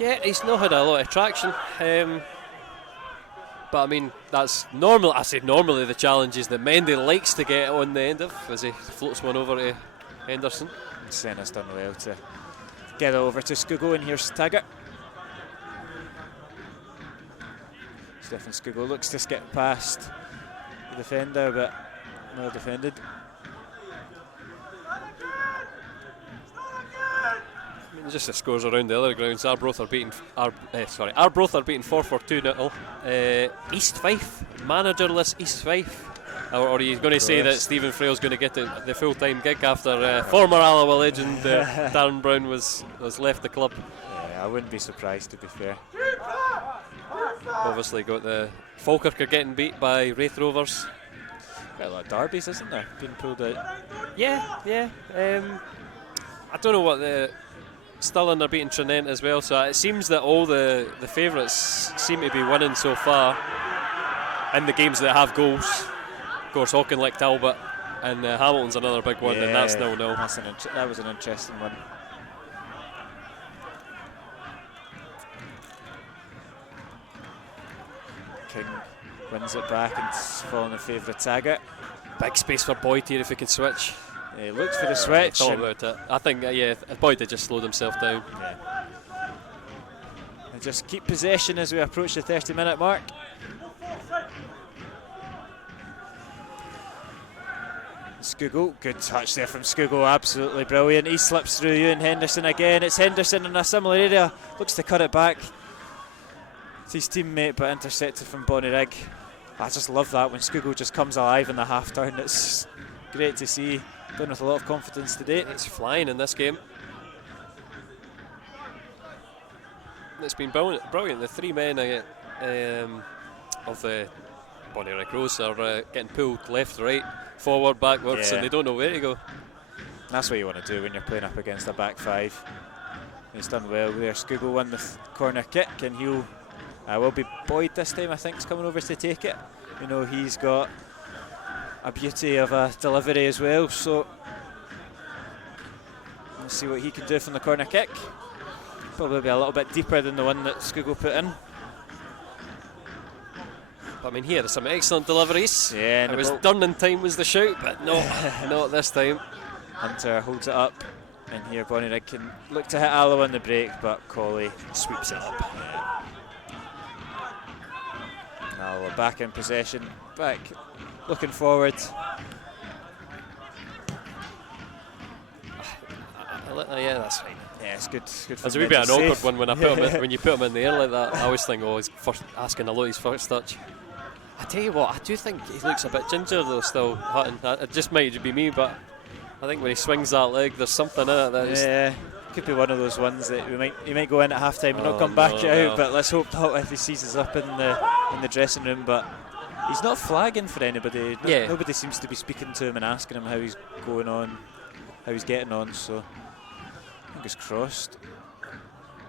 Yeah, he's not had a lot of traction, but I mean that's normal. I say normally the challenge is that Mendy likes to get on the end of as he floats one over to Henderson. Senna's done well to get it over to Skugel, and here's Taggart. Stefan Skugel looks to skip past the defender, but well defended. Just the scores around the other grounds. Arbroath are beating 4 for 2-0. East Fife, managerless East Fife. Or are you going to say that Stephen Frail's going to get the full-time gig after former Alloa legend Darren Brown was left the club? Yeah, I wouldn't be surprised, to be fair. Obviously got the Falkirk are getting beat by Wraith Rovers. Got a lot of derbies, isn't there, being pulled out? Yeah. I don't know what the... Stirling are beating Trinent as well, so it seems that all the favourites seem to be winning so far in the games that have goals. Of course, Auchinleck Talbot and Hamilton's another big one, and that's 0-0. That was an interesting one. King wins it back and it's falling in favour of Taggart. Big space for Boyd here if he could switch. Yeah, he looked for the switch. Thought about it. I think, Boyd had just slowed himself down. Yeah. And just keep possession as we approach the 30-minute mark. Skugel, good touch there from Skugel, absolutely brilliant. He slips through Ewan Henderson again. It's Henderson in a similar area, looks to cut it back. It's his teammate, but intercepted from Bonnyrigg. I just love that when Skugel just comes alive in the half turn. It's great to see, done with a lot of confidence today. It's flying in this game. It's been brilliant. The three men of the Bonnyrigg Rose are getting pulled left, right, forward, backwards, and they don't know where to go. That's what you want to do when you're playing up against a back five. He's done well there. Skugel won the corner kick, and he'll will be Boyd this time, I think, is coming over to take it. You know, he's got a beauty of a delivery as well, so let's see what he can do from the corner kick. Probably be a little bit deeper than the one that Skugel put in. I mean, here are some excellent deliveries. Yeah, it was done in time was the shout, but no, not this time. Hunter holds it up, and here Bonnyrigg can look to hit Alloa on the break, but Colley sweeps it up. Yeah. Alloa back in possession, back looking forward. Yeah, that's fine. Yeah, it's good. There's a wee bit of an awkward one when I put him in, when you put him in the air like that. I always think, he's first asking a lot his first touch. I tell you what, I do think he looks a bit ginger though still, Hutton. It just might be me, but I think when he swings that leg, there's something in it that is could be one of those ones that he might go in at half time and not come back out. But let's hope if he sees us up in the dressing room. But he's not flagging for anybody. Nobody seems to be speaking to him and asking him how he's going on, how he's getting on. So fingers crossed.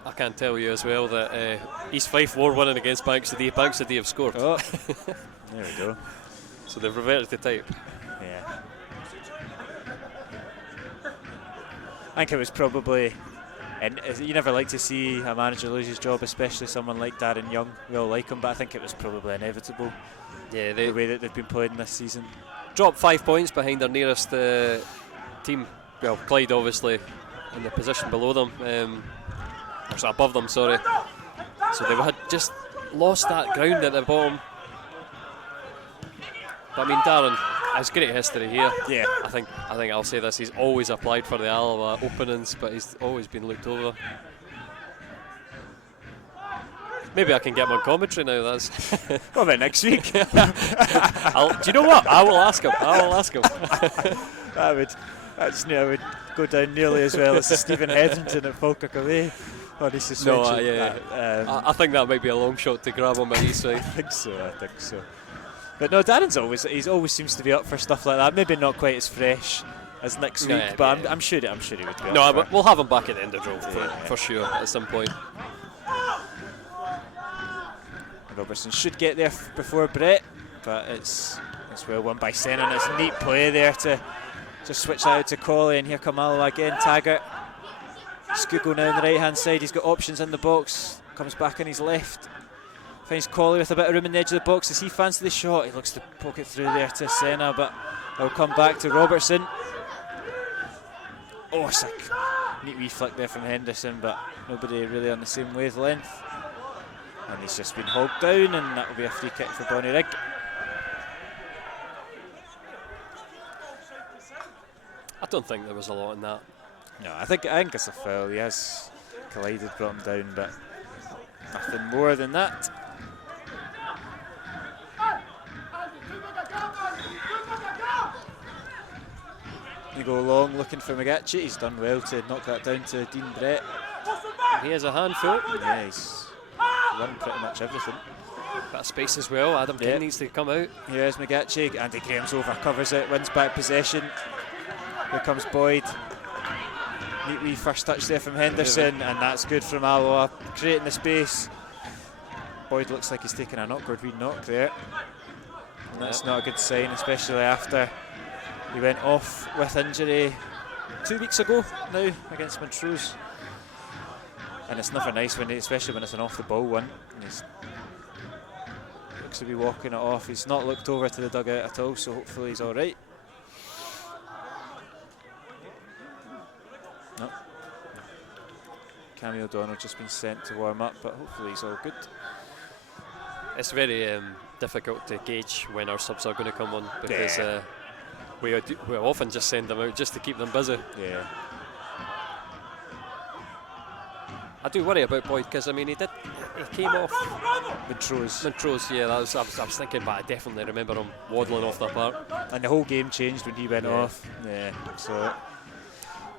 I can tell you as well that East Fife were winning against Banks today. Banks today have scored. Oh, there we go. So they've reverted to type. Yeah. I think it was probably, and you never like to see a manager lose his job, especially someone like Darren Young. We all like him, but I think it was probably inevitable. Yeah, the way that they've been playing this season. Dropped 5 points behind their nearest team. Well, Clyde obviously in the position below them, or above them, sorry. So they had just lost that ground at the bottom. But I mean, Darren has great history here. Yeah, I think I'll say this: he's always applied for the Alloa openings, but he's always been looked over. Maybe I can get him on commentary now. That's what about next week? Do you know what? I will ask him. I would go down nearly as well as Stephen Hetherington at Falkirk away. On his suspension. I think that might be a long shot to grab him at East side. I think so. But no, Darren's always seems to be up for stuff like that. Maybe not quite as fresh as next week, but I'm sure he would be. No, but we'll have him back at the end of Drove for sure at some point. Robertson should get there before Brett, but it's well won by Senna, and it's a neat play there to just switch that out to Colley, and here come Alloa again. Taggart, Skugel now on the right hand side. He's got options in the box, comes back on his left, finds Colley with a bit of room in the edge of the box. Does he fancy the shot? He looks to poke it through there to Senna, but it'll come back to Robertson. Oh, it's a neat wee flick there from Henderson, but nobody really on the same wavelength. And he's just been hogged down, and that will be a free kick for Bonnyrigg. I don't think there was a lot in that. No, I think it's a foul. He has collided, brought him down, but nothing more than that. They go long looking for McGatchie. He's done well to knock that down to Dean Brett. He has a handful. Yeah, he's won pretty much everything. Bit of space as well. Adam King needs to come out. Here's McGatchie. Andy Graham's over, covers it, wins back possession. Here comes Boyd. Neat wee first touch there from Henderson, and that's good from Alloa, creating the space. Boyd looks like he's taking an awkward wee knock there. And that's not a good sign, especially after He went off with injury 2 weeks ago now against Montrose. And it's never nice, especially when it's an off-the-ball one. And he looks to be walking it off. He's not looked over to the dugout at all, so hopefully he's all right. No. Cammy O'Donnell just been sent to warm up, but hopefully he's all good. It's very difficult to gauge when our subs are going to come on, because we often just send them out just to keep them busy. Yeah. I do worry about Boyd, because I mean he came off Montrose. Yeah, I was thinking, but I definitely remember him waddling off the park. And the whole game changed when he went off. Yeah. So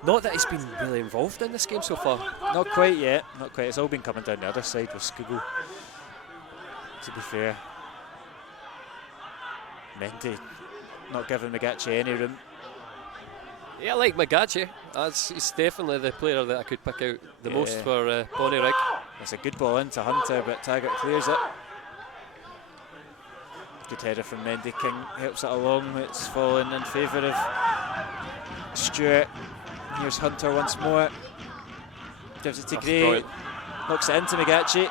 not that he's been really involved in this game so far. Not quite yet. Not quite. It's all been coming down the other side with Scougall, to be fair. Mendy not giving McGatchie any room. Yeah, I like McGatchie. He's definitely the player that I could pick out the most for Bonnyrigg. It's a good ball into Hunter, but Taggart clears it. Good header from Mendy. King helps it along. It's fallen in favour of Stewart. Here's Hunter once more. Gives it to Gray. Brilliant. Knocks it into McGatchie.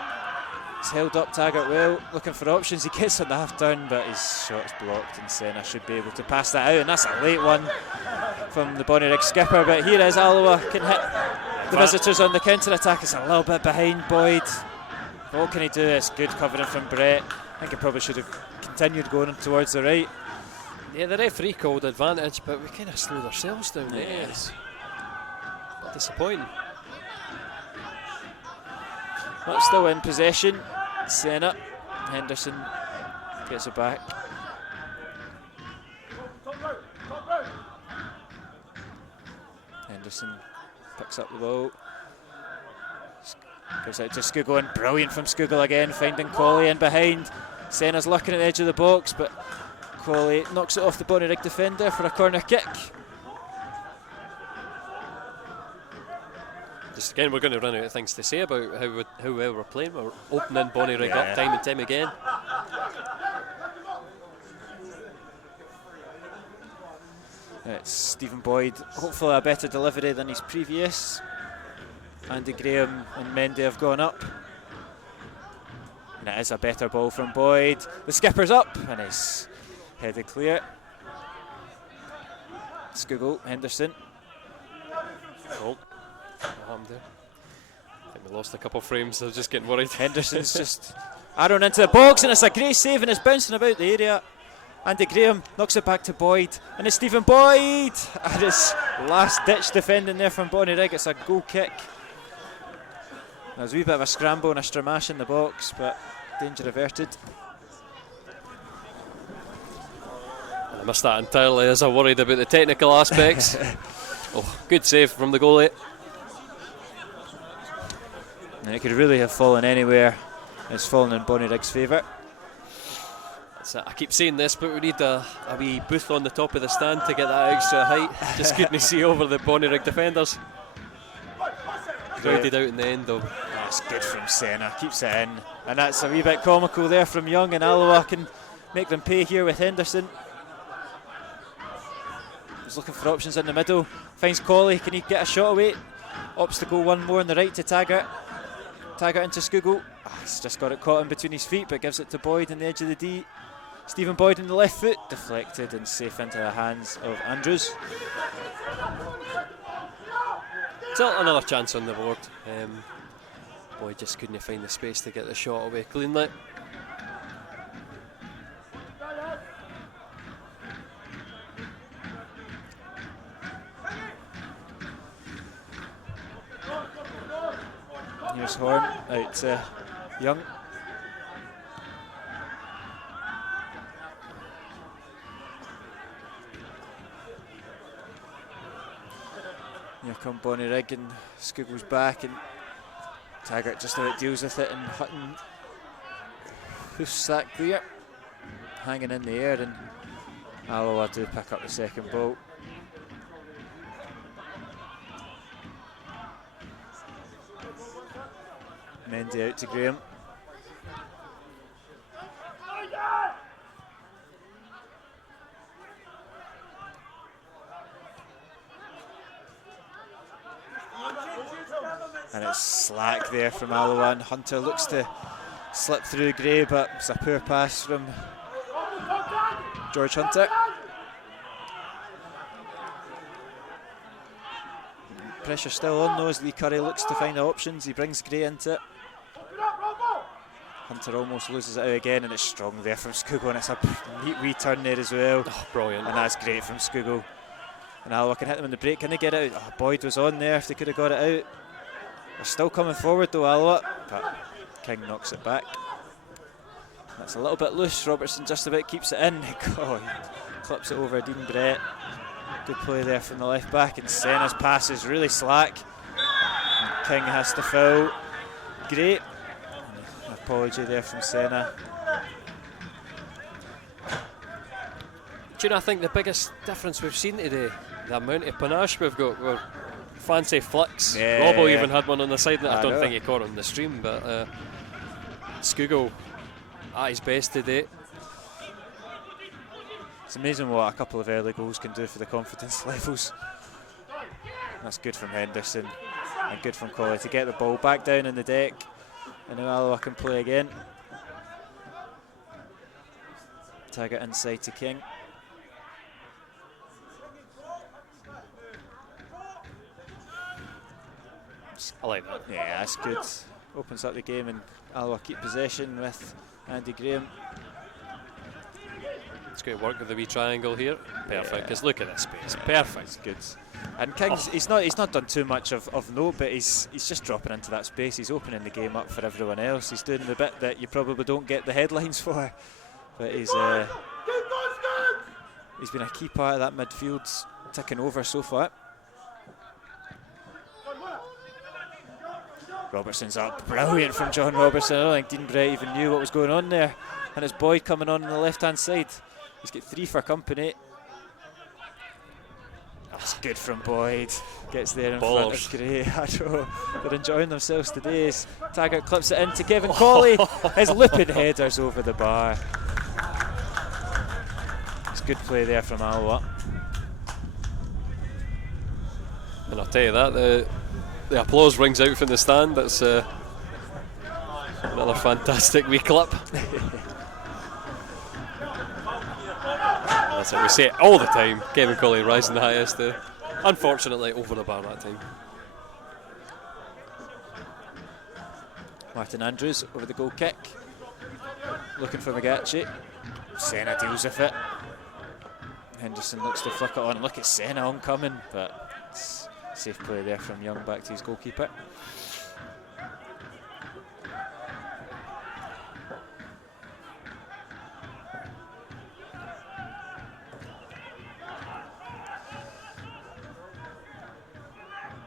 It's held up Taggart well, looking for options. He gets on the half turn, but his shot's blocked, and Senna should be able to pass that out. And that's a late one from the Bonnyrigg skipper. But here is Alloa can hit the visitors on the counter attack. It's a little bit behind Boyd. What can he do? It's good covering from Brett. I think he probably should have continued going towards the right. Yeah, the referee called advantage, but we kind of slowed ourselves down there. It's disappointing. But still in possession. Senna. Henderson gets it back. Henderson picks up the ball. Goes out to Scougall, and brilliant from Scougall again, finding Colley in behind. Senna's looking at the edge of the box, but Colley knocks it off the Bonnyrigg defender for a corner kick. Just again, we're going to run out of things to say about how well we're playing. We're opening Bonnyrigg up time and time again. It's Stephen Boyd, hopefully a better delivery than his previous. Andy Graham and Mendy have gone up. And it is a better ball from Boyd. The skipper's up, and he's headed clear. Scougall, Henderson. Oh. What happened there? I think we lost a couple frames. I was just getting worried. Henderson's just arrowing into the box, and it's a great save, and it's bouncing about the area. Andy Graham knocks it back to Boyd, and it's Stephen Boyd. And his last-ditch defending there from Bonnyrigg. It's a goal kick. There's a wee bit of a scramble and a stramash in the box, but danger averted. I missed that entirely as I worried about the technical aspects. Good save from the goalie. And it could really have fallen anywhere. It's fallen in Bonnyrigg's favour. I keep saying this, but we need a wee booth on the top of the stand to get that extra height. Just couldn't see over the Bonnyrigg defenders. Crowded out in the end though. That's good from Senna, keeps it in. And that's a wee bit comical there from Young, and Alloa can make them pay here with Henderson. He's looking for options in the middle. Finds Colley, can he get a shot away? Opts to go one more on the right to Taggart. Taggart into Scougall. He's just got it caught in between his feet, but gives it to Boyd on the edge of the D. Stephen Boyd on the left foot, deflected and safe into the hands of Andrews. Still another chance on the board. Boyd just couldn't find the space to get the shot away cleanly. Here's Horn out to Young. Here come Bonnyrigg, and Scougall's back, and Taggart just about deals with it, and Hutton hoofs that clear, hanging in the air, and Alloa do pick up the second ball. Mendy out to Graham. And it's slack there from Alloa, and Hunter looks to slip through Gray, but it's a poor pass from George Hunter. Pressure still on though as Lee Curry looks to find options. He brings Gray into it. Hunter almost loses it out again, and it's strong there from Skugel, and it's a neat wee turn there as well. Oh, brilliant. And that's great from Skugel. And Alloa can hit them in the break. Can they get it out? Oh, Boyd was on there if they could have got it out. They're still coming forward though, Alloa, but King knocks it back. That's a little bit loose. Robertson just about keeps it in. Oh, he clips it over Dean Brett. Good play there from the left back, and Senna's pass is really slack. And King has to foul. Great. An apology there from Senna. Do you know, I think the biggest difference we've seen today, the amount of panache we've got. We're fancy flicks. Yeah, Robbo even had one on the side that I don't know. think he caught on the stream, but Skugel at his best today. It's amazing what a couple of early goals can do for the confidence levels. That's good from Henderson and good from Colley to get the ball back down in the deck, and now Alloa can play again. Tag it inside to King. I like that. Yeah, that's good. Opens up the game, and Alloa keep possession with Andy Graham. It's going to work with the wee triangle here. Perfect, because look at this space. Perfect. It's good. And King's he's not done too much of note, but he's just dropping into that space. He's opening the game up for everyone else. He's doing the bit that you probably don't get the headlines for, but he's been a key part of that midfield, ticking over so far. Robertson's up, brilliant from John Robertson. I don't think Dean Brett even knew what was going on there. And it's Boyd coming on the left-hand side. He's got 3 for company. That's good from Boyd. Gets there in front of Gray. I know, they're enjoying themselves today. Taggart clips it into Kevin Colley. His looping headers over the bar. It's good play there from Alloa. And I'll tell you that, the applause rings out from the stand. That's another fantastic wee clip. That's it, we say it all the time. Kevin Colley rising the highest. Unfortunately, over the bar that time. Martin Andrews over the goal kick. Looking for Magachi. Senna deals with it. Henderson looks to flick it on. Look at Senna oncoming, but it's safe play there from Young back to his goalkeeper.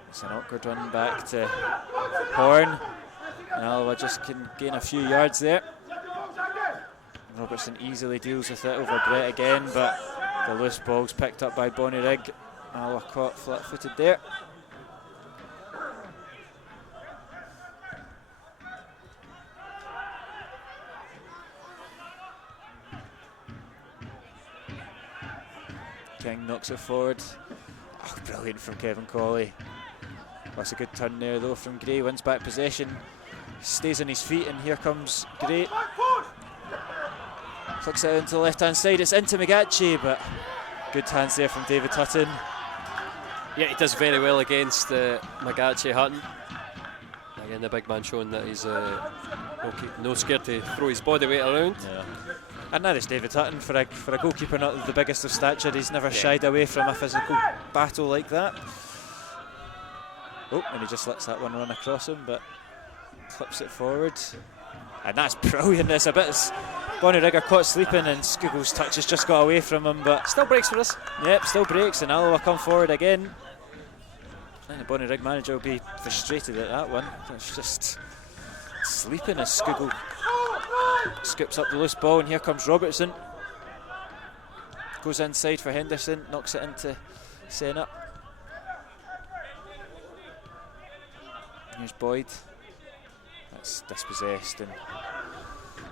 It's an awkward run back to Horn. And Alloa just can gain a few yards there. Robertson easily deals with it over Brett again, but the loose ball's picked up by Bonnyrigg. Alloa caught flat-footed there. King knocks it forward. Oh, brilliant from Kevin Colley. That's a good turn there though from Gray. Wins back possession. Stays on his feet, and here comes Gray. Flicks it into the left-hand side. It's into Magachi, but good hands there from David Hutton. Yeah, he does very well against Magachi Hutton. Again, the big man showing that he's no scared to throw his body weight around. Yeah. And now there's David Hutton for a goalkeeper not the biggest of stature. He's never shied away from a physical battle like that. Oh, and he just lets that one run across him, but flips it forward. And that's brilliant. It's a bit as Bonnyrigg are caught sleeping, and Skugel's touch has just got away from him, but Still breaks for us. yep, still breaks, and Alloa come forward again. And the Bonnyrigg manager will be frustrated at that one. It's just sleeping as Skugel skips up the loose ball, and here comes Robertson. Goes inside for Henderson, knocks it into Senna. Here's Boyd. That's dispossessed, and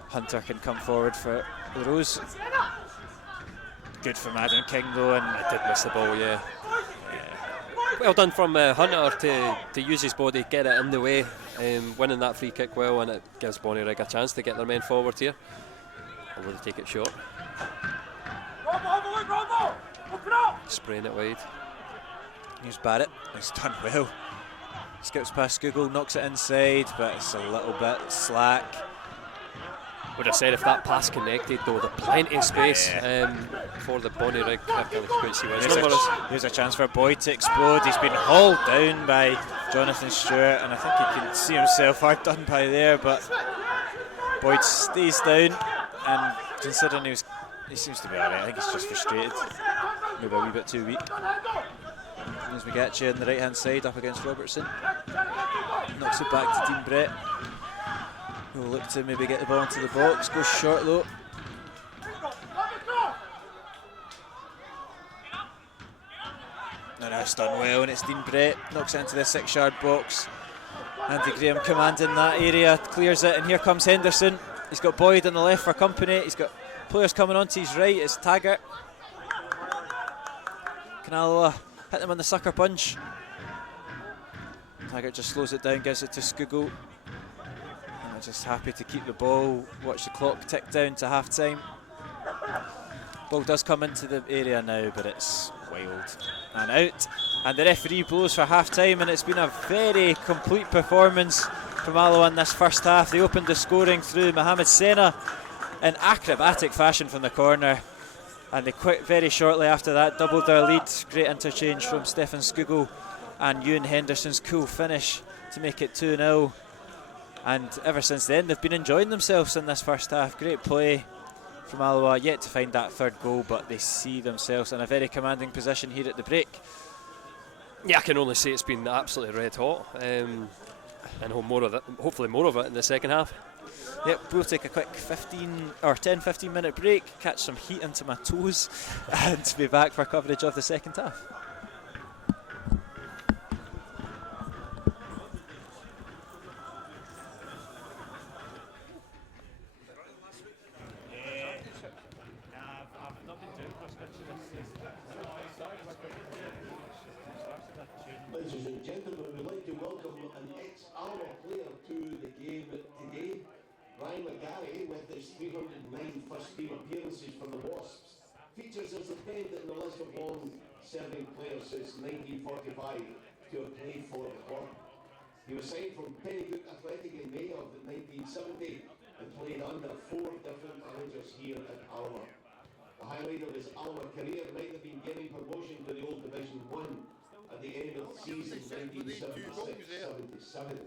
Hunter can come forward for the Rose. Good from Adam King though, and I did miss the ball, yeah. Well done from Hunter to use his body, get it in the way, winning that free kick well, and it gives Bonnyrigg a chance to get their men forward here. Or will they take it short? Spraying it wide. Here's Barrett, he's done well. Skips past Google, knocks it inside, but it's a little bit slack. Would have said if that pass connected though, there's plenty of space for the Bonnyrigg. I can't quite see what his number is. Here's a chance for Boyd to explode. He's been hauled down by Jonathan Stewart, and I think he can see himself hard done by there, but Boyd stays down, and considering he seems to be alright. I think he's just frustrated, maybe a wee bit too weak. As we get you on the right hand side up against Robertson, knocks it back to Dean Brett. We'll look to maybe get the ball into the box, goes short though. And that's done well, and it's Dean Brett, knocks it into the 6-yard box. Andy Graham commanding that area, clears it, and here comes Henderson. He's got Boyd on the left for company, he's got players coming onto his right, it's Taggart. Kanaloa hit him on the sucker punch. Taggart just slows it down, gives it to Skugel. Just happy to keep the ball, watch the clock tick down to half time. Ball does come into the area now, but it's wild and out. And the referee blows for half time, and it's been a very complete performance from Alloa in this first half. They opened the scoring through Mohamed Sena in acrobatic fashion from the corner, and they very shortly after that doubled their lead. Great interchange from Stefan Skugel and Ewan Henderson's cool finish to make it 2-0. And ever since then, they've been enjoying themselves in this first half. Great play from Alloa, yet to find that third goal, but they see themselves in a very commanding position here at the break. Yeah, I can only say it's been absolutely red hot, and more of it, hopefully more of it in the second half. Yep, we'll take a quick 10-15 minute break, catch some heat into my toes, and be back for coverage of the second half. Ladies and gentlemen, we'd like to welcome an ex-Alloa player to the game today. Ryan McGarry, with his 309 first-team appearances for the Wasps, features as the 10th in the list of long-serving players since 1945 to have played for the club. He was signed from Pennybrook Athletic in May of 1970 and played under 4 different managers here at Alloa. The highlight of his Alloa career might have been getting promotion to the Old Division 1 at the end of the season 1976-77.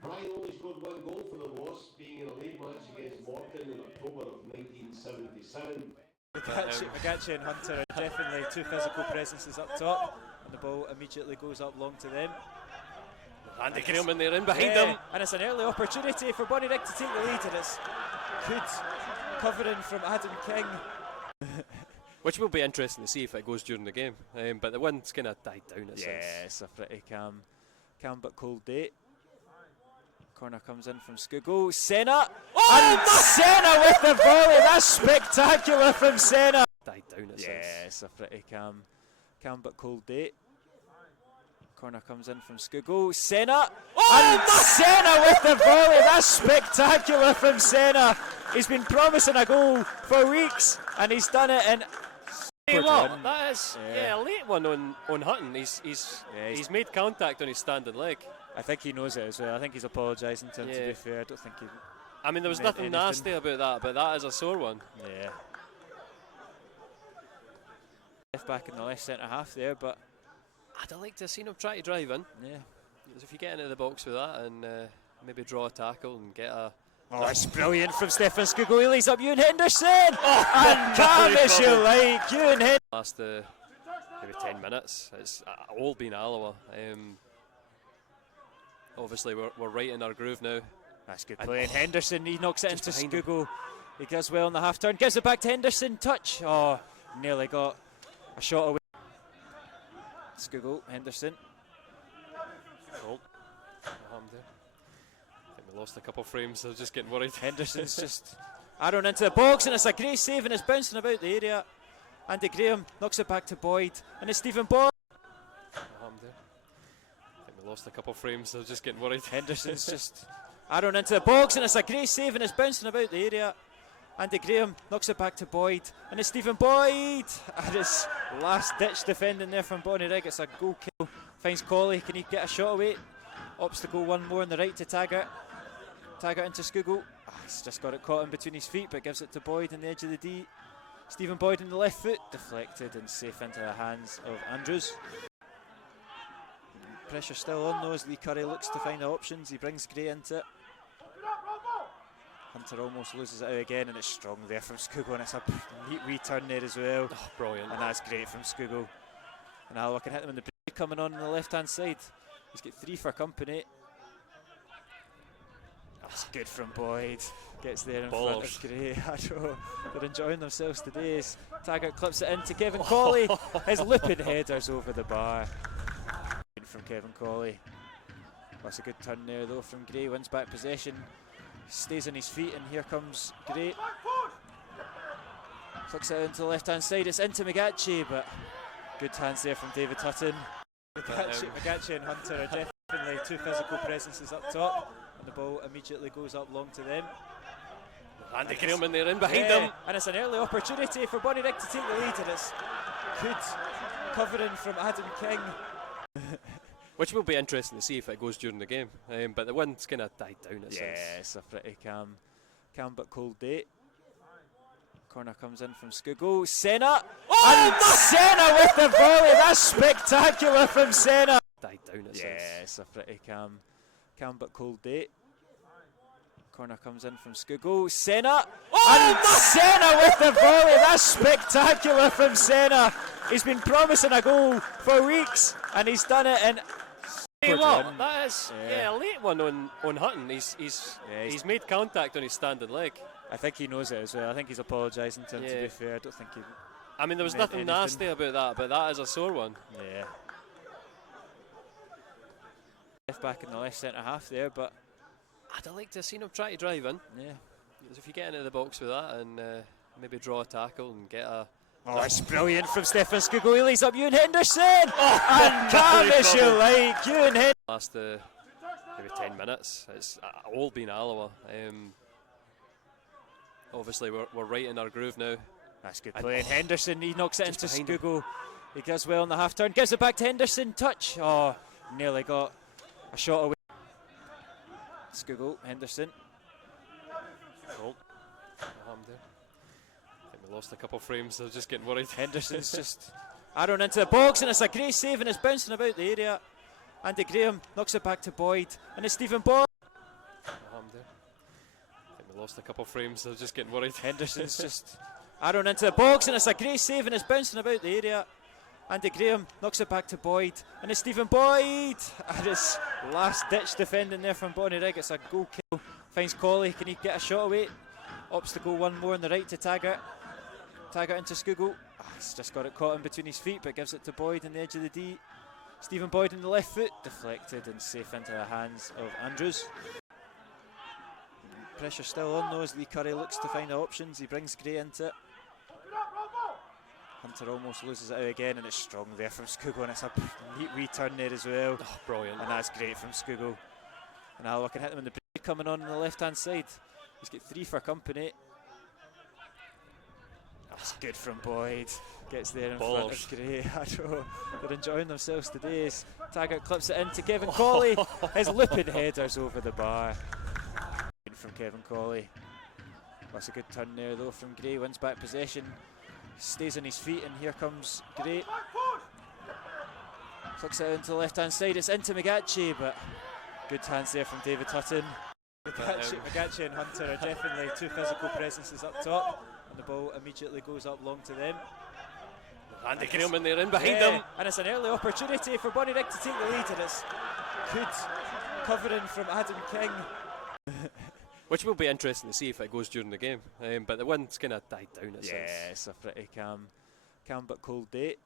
Brian only scored 1 goal for the Wasps, being in a league match against Morton in October of 1977. McGatchy and Hunter are definitely two physical presences up top, and the ball immediately goes up long to them. Andy Graham in there, in behind them. And it's an early opportunity for Bonnyrigg to take the lead, and it's good covering from Adam King. Which will be interesting to see if it goes during the game. But the wind's kind of died down. It's a pretty calm but cold day. Corner comes in from Skugel. Sena! And Sena with the volley! That's spectacular from Sena! Died down. It's a pretty calm but cold day. Corner comes in from Skugel. Sena! And Sena with the volley! That's spectacular from Sena! He's been promising a goal for weeks, and he's done it in. That is a late one on Hutton. He's made contact on his standing leg. I think he knows it as well. I think he's apologising to him, to be fair. I don't think he. I mean, there was nothing nasty about that, but that is a sore one. Yeah. Left back in the left centre half there, but I'd like to have seen him try to drive in. Yeah. If you get into the box with that and maybe draw a tackle and get a. Oh, that's brilliant from Stefan Skugel. He lays up Ewan Henderson! And calm as you like, Ewan Henderson. Last maybe 10 minutes, it's all been Alloa. Obviously, we're right in our groove now. That's good play. And Henderson, he knocks it into Skugel. He does well on the half turn, gives it back to Henderson. Touch! Oh, nearly got a shot away. Skugel, Henderson. Oh, there. I think we lost a couple of frames, so just getting worried. Henderson's just arrowing into the box, and it's a great save, and it's bouncing about the area. Andy Graham knocks it back to Boyd, and it's Stephen Boyd. lost a couple frames, so just getting worried. Henderson's just arrowing into the box, and it's a great save, and it's bouncing about the area. Andy Graham knocks it back to Boyd, and it's Stephen Boyd, and it's last-ditch defending there from Bonnie Rigg. It's a goal kill. Finds Colley. Can he get a shot away? Opts to go one more on the right to Taggart. Taggart into Skugel. He's just got it caught in between his feet, but gives it to Boyd on the edge of the D. Stephen Boyd on the left foot, deflected and safe into the hands of Andrews. Pressure still on though as Lee Curry looks to find the options. He brings Gray into it. Hunter almost loses it out again, and it's strong there from Skugel, and it's a neat wee turn there as well. Oh, brilliant. And that's great from Skugel. And Alloa can hit him in the break coming on the left hand side. He's got 3 for company. That's good from Boyd. Gets there in front of Gray. I know they're enjoying themselves today as Taggart clips it into Kevin Colley. His looping headers over the bar. From Kevin Colley. That's a good turn there though from Gray. Wins back possession. Stays on his feet, and here comes Gray. Flicks it into the left hand side. It's into McGatchie, but good hands there from David Hutton. McGatchie and Hunter are definitely 2 physical presences up top, and the ball immediately goes up long to them. Andy Graham in there, in behind them. And it's an early opportunity for Bonnie Rigg to take the lead, and it's good covering from Adam King. Which will be interesting to see if it goes during the game. But the wind's kind of died down. It's a pretty calm but cold day. Corner comes in from Skugel. Senna! And Senna with the volley! That's spectacular from Senna! Died down. It's a pretty calm but cold day. Corner comes in from Skugel. Senna! And Senna with the volley! That's spectacular from Senna! He's been promising a goal for weeks, and he's done it in. That is a late one on Hutton. He's made contact on his standing leg. I think he knows it as well. I think he's apologising to him, to be fair. I don't think he. I mean, there was nothing nasty about that, but that is a sore one. Yeah. Left back in the left centre half there, but I'd like to have seen him try to drive in. Yeah. Because if you get into the box with that and maybe draw a tackle and get a. Oh, it's brilliant from Stefan Skugel. He lays up Ewan Henderson! And calm as you like, Ewan Henderson. Last maybe 10 minutes, it's all been Alloa. Obviously, we're right in our groove now. That's good play. And Henderson, he knocks it into Skugel. He does well in the half turn, gives it back to Henderson. Touch! Oh, nearly got a shot away. Skugel, Henderson. Oh, we lost a couple frames, so just getting worried. Henderson's just arrowing into the box, and it's a great save, and it's bouncing about the area. Andy Graham knocks it back to Boyd, and it's Stephen Boyd. We lost a couple frames, so just getting worried. Henderson's just arrowing into the box, and it's a great save, and it's bouncing about the area. Andy Graham knocks it back to Boyd, and it's Stephen Boyd, and it's last-ditch defending there from Bonnie Rigg. It's a goal kill. Finds Colley. Can he get a shot away? Opts to go one more on the right to Taggart. Taggart into Skugel. He's just got it caught in between his feet, but gives it to Boyd on the edge of the D. Stephen Boyd on the left foot, deflected and safe into the hands of Andrews. Pressure still on though as Lee Curry looks to find the options. He brings Gray into it. Hunter almost loses it out again, and it's strong there from Skugel, and it's a neat wee turn there as well. Oh, brilliant. And that's great from Skugel. And Alloa can hit him in the break coming on the left hand side. He's got 3 for company. That's good from Boyd. Gets there in front of Gray. I know they're enjoying themselves today as Taggart clips it into Kevin Colley. His looping headers over the bar. From Kevin Colley. That's a good turn there though from Gray. Wins back possession. Stays on his feet, and here comes Gray. Flicks it into the left hand side. It's into McGatchie, but good hands there from David Hutton. McGatchie and Hunter are definitely 2 physical presences up top, and the ball immediately goes up long to them. Andy Graham in there, in behind them. And it's an early opportunity for Bonnie Rigg to take the lead, and it's good covering from Adam King. Which will be interesting to see if it goes during the game. But the wind's kind of died down. It's a pretty calm but cold day.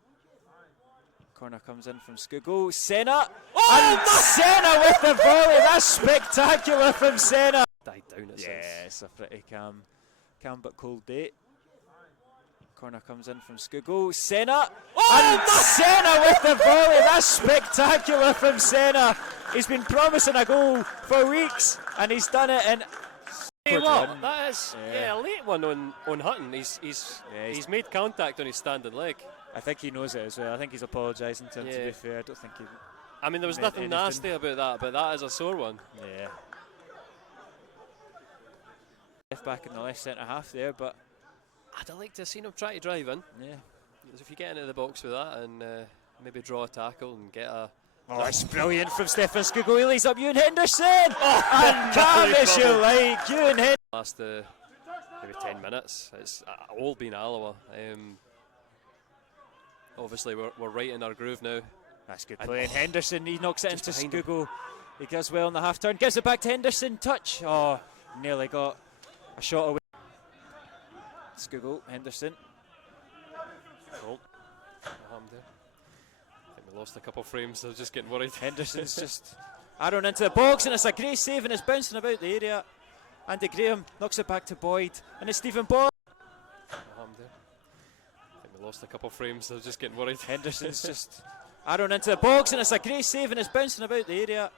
Corner comes in from Skugel. Senna! And Senna with the volley! That's spectacular from Senna! Died down. It's a pretty calm but cold day. Corner comes in from Skugel. Senna! And Senna with the volley! That's spectacular from Senna! He's been promising a goal for weeks and he's done it in... Hey, what? That is a late one on Hutton. He's made contact on his standing leg. I think he knows it as well. I think he's apologising to him, to be fair. I don't think he... I mean, there was nothing nasty about that, but that is a sore one. Yeah. Left back in the left centre half there, but... I'd like to have seen him try to drive in. Yeah. If you get into the box with that and maybe draw a tackle and get a... Oh, it's brilliant from Stefan Skugel. He lays up Ewan Henderson! And calm as you like, Ewan Henderson! Last maybe 10 minutes, it's all been Alloa. Obviously, we're right in our groove now. That's good play. And Henderson, he knocks it into Skugel. He does well in the half turn, gives it back to Henderson. Touch! Oh, nearly got a shot away. Skugel, Henderson. Oh, there. I think we lost a couple of frames, I was just getting worried. Henderson's just Aaron into the box, and it's a great save, and it's bouncing about the area. Andy Graham knocks it back to Boyd, and it's Stephen Boyd. There. I think we lost a couple of frames, I was just getting worried. Henderson's just Aaron into the box, and it's a great save, and it's bouncing about the area.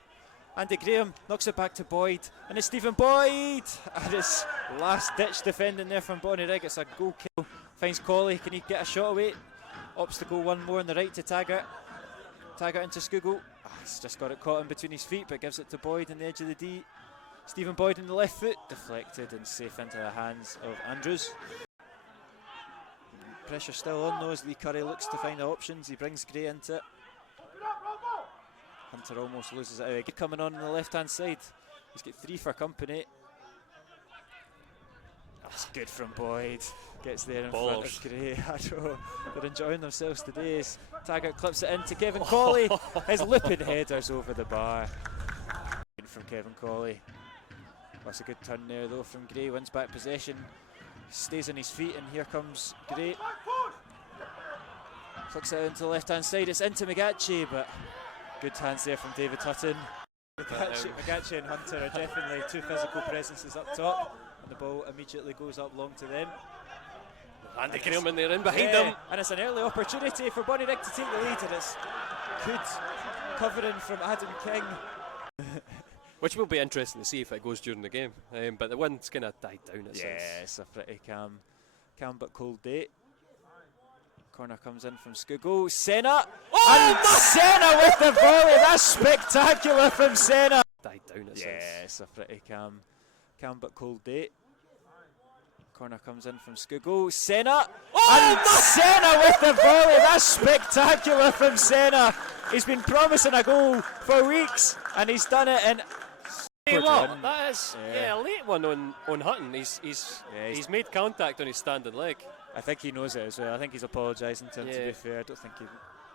Andy Graham knocks it back to Boyd, and it's Stephen Boyd. And it's last-ditch defending there from Bonnyrigg. It's a goal kill. Finds Colley. Can he get a shot away? Opts to go one more on the right to Taggart. Taggart into Skugel. He's just got it caught in between his feet, but gives it to Boyd on the edge of the D. Stephen Boyd on the left foot, deflected and safe into the hands of Andrews. Pressure still on though as Lee Curry looks to find the options. He brings Gray into it. Hunter almost loses it out. Coming on the left hand side. He's got 3 for company. That's good from Boyd. Gets there in front of Gray. I know. They're enjoying themselves today as Taggart clips it in to Kevin Colley. His looping headers over the bar. From Kevin Colley. That's a good turn there though from Gray. Wins back possession. Stays on his feet and here comes Gray. Flicks it into the left hand side. It's into McGatchie, but good hands there from David Hutton. McGatchie and Hunter are definitely 2 physical presences up top, and the ball immediately goes up long to them. Andy Graham in there, in behind them. And it's an early opportunity for Bonnyrigg to take the lead, and it's good covering from Adam King. Which will be interesting to see if it goes during the game. But the wind's kind of died down. It's a pretty calm but cold day. Corner comes in from Skugel. Senna! And Senna with the volley! That's spectacular from Senna! Died down. It's a pretty calm but cold day. Corner comes in from Skugel. Senna! And Senna with the volley! That's spectacular from Senna! He's been promising a goal for weeks and he's done it in... Hey, what? That is a late one on Hutton. He's made contact on his standing leg. I think he knows it as well. I think he's apologising to him, to be fair. I don't think he...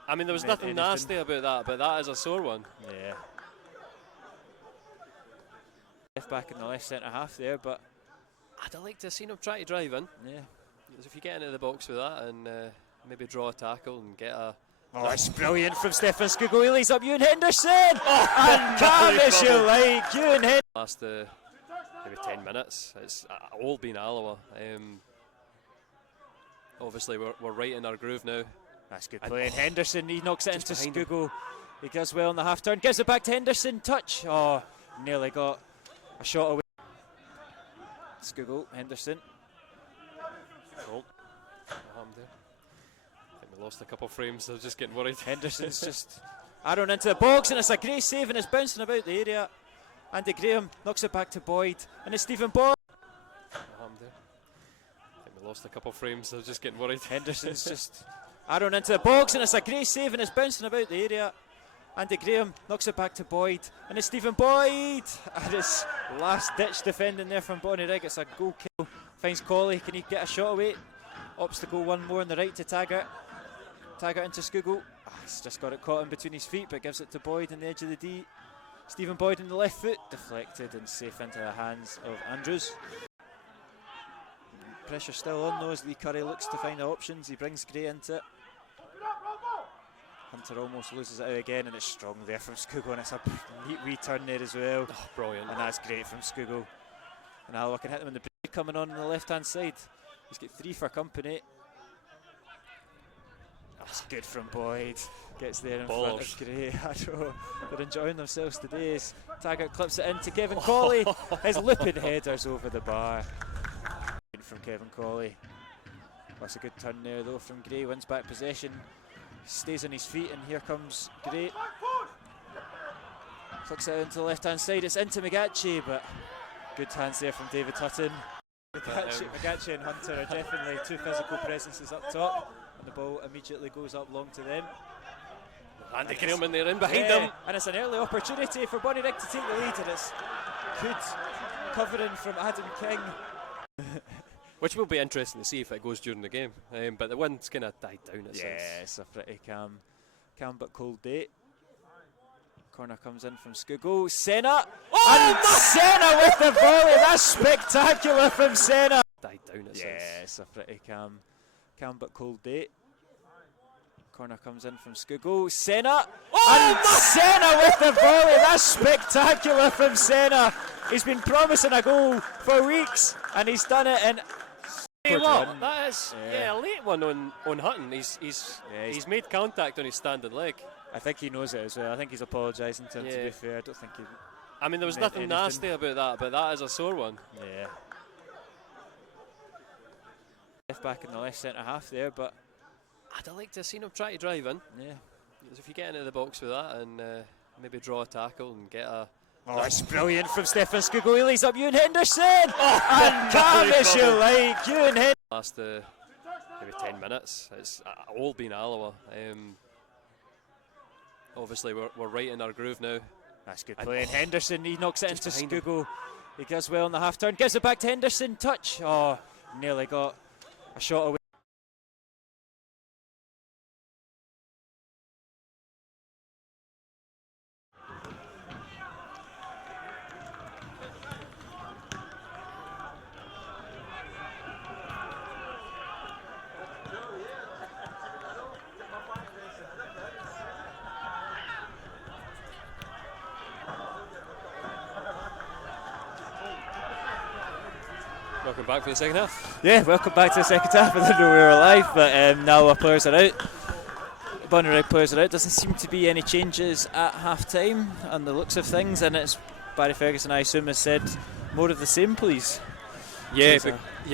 I mean, there was nothing nasty about that, but that is a sore one. Yeah. Left back in the left centre half there, but... I'd like to have seen him try to drive in. Yeah. If you get into the box with that and maybe draw a tackle and get a... Oh, it's brilliant from Stefan Skugel. He lays up Ewan Henderson! And calm as you like, Ewan Henderson! Last maybe 10 minutes, it's all been Alloa. Obviously, we're right in our groove now. That's good play. And Henderson, he knocks it into Skugel. He does well in the half turn, gives it back to Henderson. Touch! Oh, nearly got a shot away. Skugel, Henderson. Oh, there. I think we lost a couple of frames, I was just getting worried. Henderson's just Aaron into the box, and it's a great save, and it's bouncing about the area. Andy Graham knocks it back to Boyd, and it's Stephen Boyd. There. I think we lost a couple of frames, I was just getting worried. Henderson's just Aaron into the box, and it's a great save, and it's bouncing about the area. Andy Graham knocks it back to Boyd, and it's Stephen Boyd. And it's last-ditch defending there from Bonnyrigg. It's a goal kill. Finds Colley. Can he get a shot away? Opts to go one more on the right to Taggart. Taggart into Skugel. He's just got it caught in between his feet, but gives it to Boyd on the edge of the D. Stephen Boyd on the left foot, deflected and safe into the hands of Andrews. Pressure still on though as Lee Curry looks to find the options. He brings Gray into it. Hunter almost loses it out again, and it's strong there from Skugel, and it's a neat wee turn there as well. Oh, brilliant. And that's great from Skugel. And Alloa can hit him in the break coming on the left hand side. He's got 3 for company. That's good from Boyd. Gets there in front of Gray. I know. They're enjoying themselves today. Taggart clips it into Kevin Colley. His looping headers over the bar. From Kevin Colley. That's a good turn there though from Gray. Wins back possession. Stays on his feet, and here comes Gray. Flicks it into the left hand side. It's into McGatchie, but good hands there from David Hutton. McGatchie and Hunter are definitely two physical presences up top, and the ball immediately goes up long to them. Andy Graham in there, in behind them. And it's an early opportunity for Bonnyrigg to take the lead, and it's good covering from Adam King. Which will be interesting to see if it goes during the game. But the wind's kind of died down. It's a pretty calm but cold day. Corner comes in from Skuggo. Senna! And Senna with the volley! That's spectacular from Senna! Died down it's a pretty calm but cold day. Corner comes in from Skuggo. Senna! And Senna with the volley! That's spectacular from Senna! He's been promising a goal for weeks, and he's done it in... That is a late one on Hutton. He's made contact on his standing leg. I think he knows it as well. I think he's apologising to him, to be fair. I don't think he... I mean, there was nothing nasty about that, but that is a sore one. Yeah. Left back in the left centre half there, but... I'd like to have seen him try to drive in. Yeah. Because if you get into the box with that and maybe draw a tackle and get a... Oh, it's brilliant from Stefan Skuggo. He lays up Ewan Henderson! And calm as you like, Ewan Henderson! Last maybe 10 minutes, it's all been Alloa. Obviously, we're right in our groove now. That's good play. And Henderson, he knocks it into Skuggo. He does well on the half turn, gives it back to Henderson. Touch! Oh, nearly got a shot away. Welcome back for the second half. Yeah, welcome back to the second half. I didn't know we were live, but now our players are out. Bonnyrigg players are out. Doesn't seem to be any changes at half time on the looks of things, and it's Barry Ferguson, I assume, has said more of the same, please. Yeah,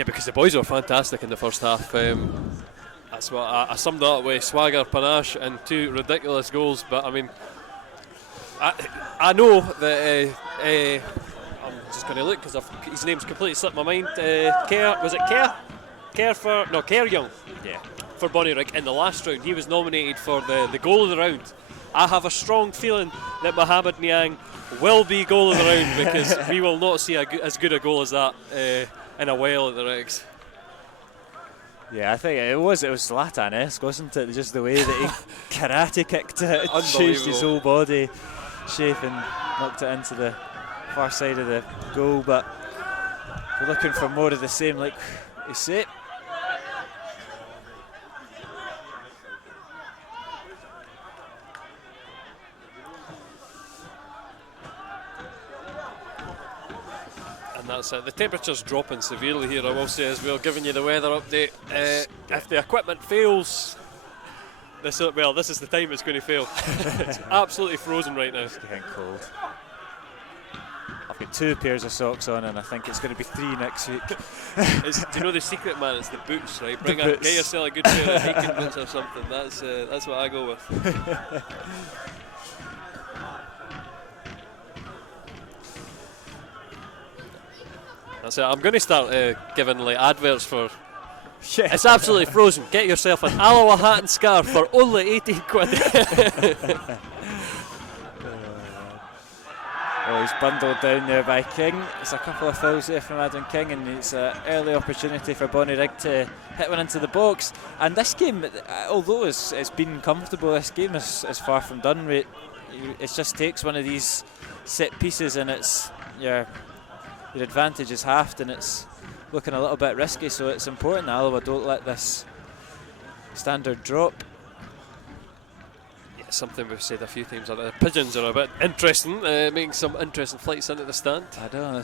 because the boys were fantastic in the first half. That's what I summed up with: swagger, panache, and two ridiculous goals. But I mean, I know that. I'm just going to look because his name's completely slipped my mind. Kerr Young? Yeah. For Bonnyrigg in the last round. He was nominated for the goal of the round. I have a strong feeling that Mohamed Niang will be goal of the round because we will not see as good a goal as that in a while at the Rex. Yeah, I think it was Zlatan-esque, wasn't it? Just the way that he karate kicked it, changed his whole body shape and knocked it into the far side of the goal, but we're looking for more of the same, like you say. And that's it. The temperature's dropping severely here, I will say as well, giving you the weather update. If the equipment fails, this is the time it's going to fail. It's absolutely frozen right now. It's getting cold. I've got 2 pairs of socks on, and I think it's going to be 3 next week. Do you know the secret, man? It's the boots, right? Get yourself a good pair of hiking boots or something. That's what I go with. That's it. I'm going to start giving like adverts for. Yeah. It's absolutely frozen. Get yourself an Alloa hat and scarf for only 18 quid. Oh, he's bundled down there by King. It's a couple of fouls there from Adam King, and it's an early opportunity for Bonnyrigg to hit one into the box. And this game, although it's been comfortable, this game is far from done. It just takes one of these set pieces, and it's your advantage is halved, and it's looking a little bit risky. So it's important that Alloa don't let this standard drop. Something we've said a few times. The pigeons are a bit interesting, making some interesting flights into the stand. I don't know.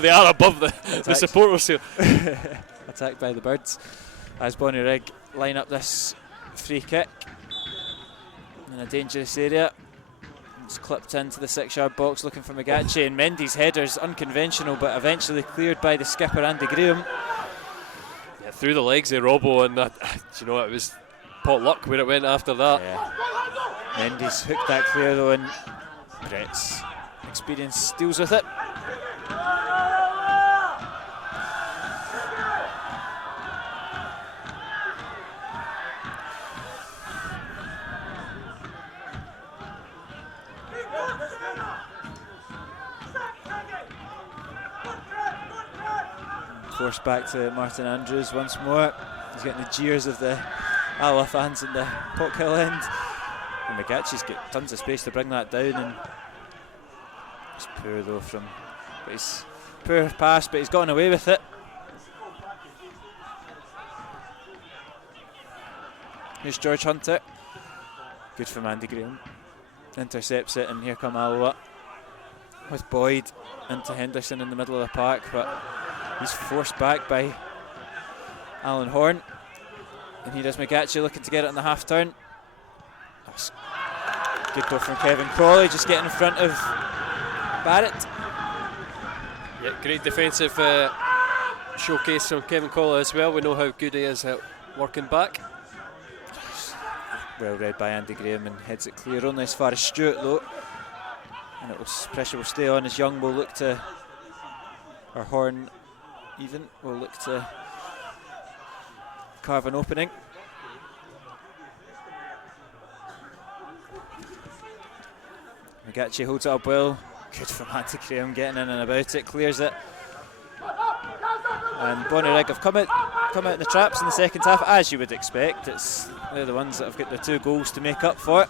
They are above the supporters here. Attacked by the birds. As Bonnyrigg line up this free kick in a dangerous area. It's clipped into the 6-yard box looking for Megachi, and Mendy's header's unconventional but eventually cleared by the skipper Andy Graham. Yeah, through the legs of Robbo, and you know, it was pot luck where it went after that. Yeah. Mendy's hooked that clear though, and Brett's experience deals with it. Forced back to Martin Andrews once more. He's getting the jeers of the Alloa fans in the Potkill end. And McGatchie's got tons of space to bring that down, and it's poor though from, but he's poor pass, but he's gotten away with it. Here's George Hunter. Good from Andy Graham. Intercepts it, and here come Alloa with Boyd into Henderson in the middle of the park, but he's forced back by Alan Horn. And here is McGatchie looking to get it in the half turn. That's good goal from Kevin Crawley, just getting in front of Barrett. Yeah, great defensive showcase from Kevin Crawley as well. We know how good he is at working back. Well read by Andy Graham, and heads it clear only as far as Stewart though. And pressure will stay on as Young will look to, or Horn even, will look to carve an opening. McGatchie holds it up well. Good from Andy Graham, getting in and about it, clears it. And Bonnyrigg have come out in the traps in the second half, as you would expect. They're the ones that have got the 2 goals to make up for it.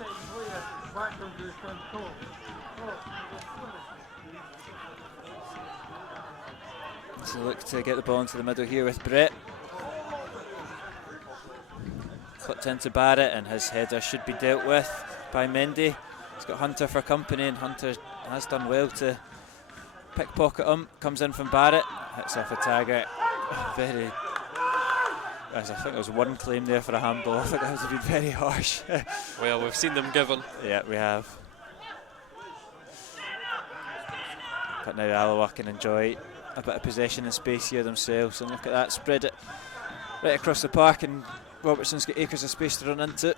So look to get the ball into the middle here with Brett. Clipped into Barrett, and his header should be dealt with by Mendy. He's got Hunter for company, and Hunter has done well to pickpocket him. Comes in from Barrett, hits off a Taggart. Very, I think there was one claim there for a handball. I think that would have been very harsh. Well, we've seen them given. Yeah, we have. But now Alloa can enjoy a bit of possession and space here themselves, and look at that, spread it right across the park, and Robertson's got acres of space to run into.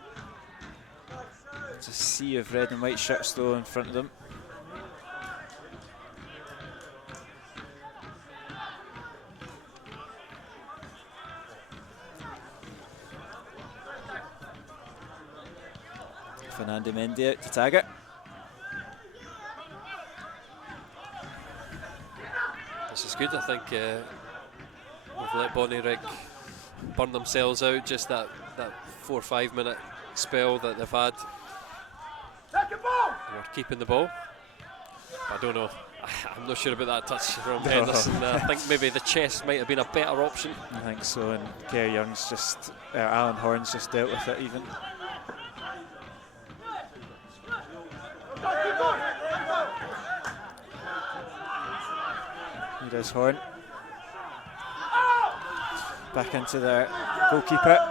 There's a sea of red and white shirts though in front of them. Fernando Mendy out to Taggart. This is good. I think we've let Bonnyrigg burn themselves out, just that 4 or 5 minute spell that they've had. We're keeping the ball. I don't know. I'm not sure about that touch from Henderson. I think maybe the chest might have been a better option. I think so, and Kerry Young's just, Alan Horn's just dealt with it even. Here is Horn. Back into their goalkeeper.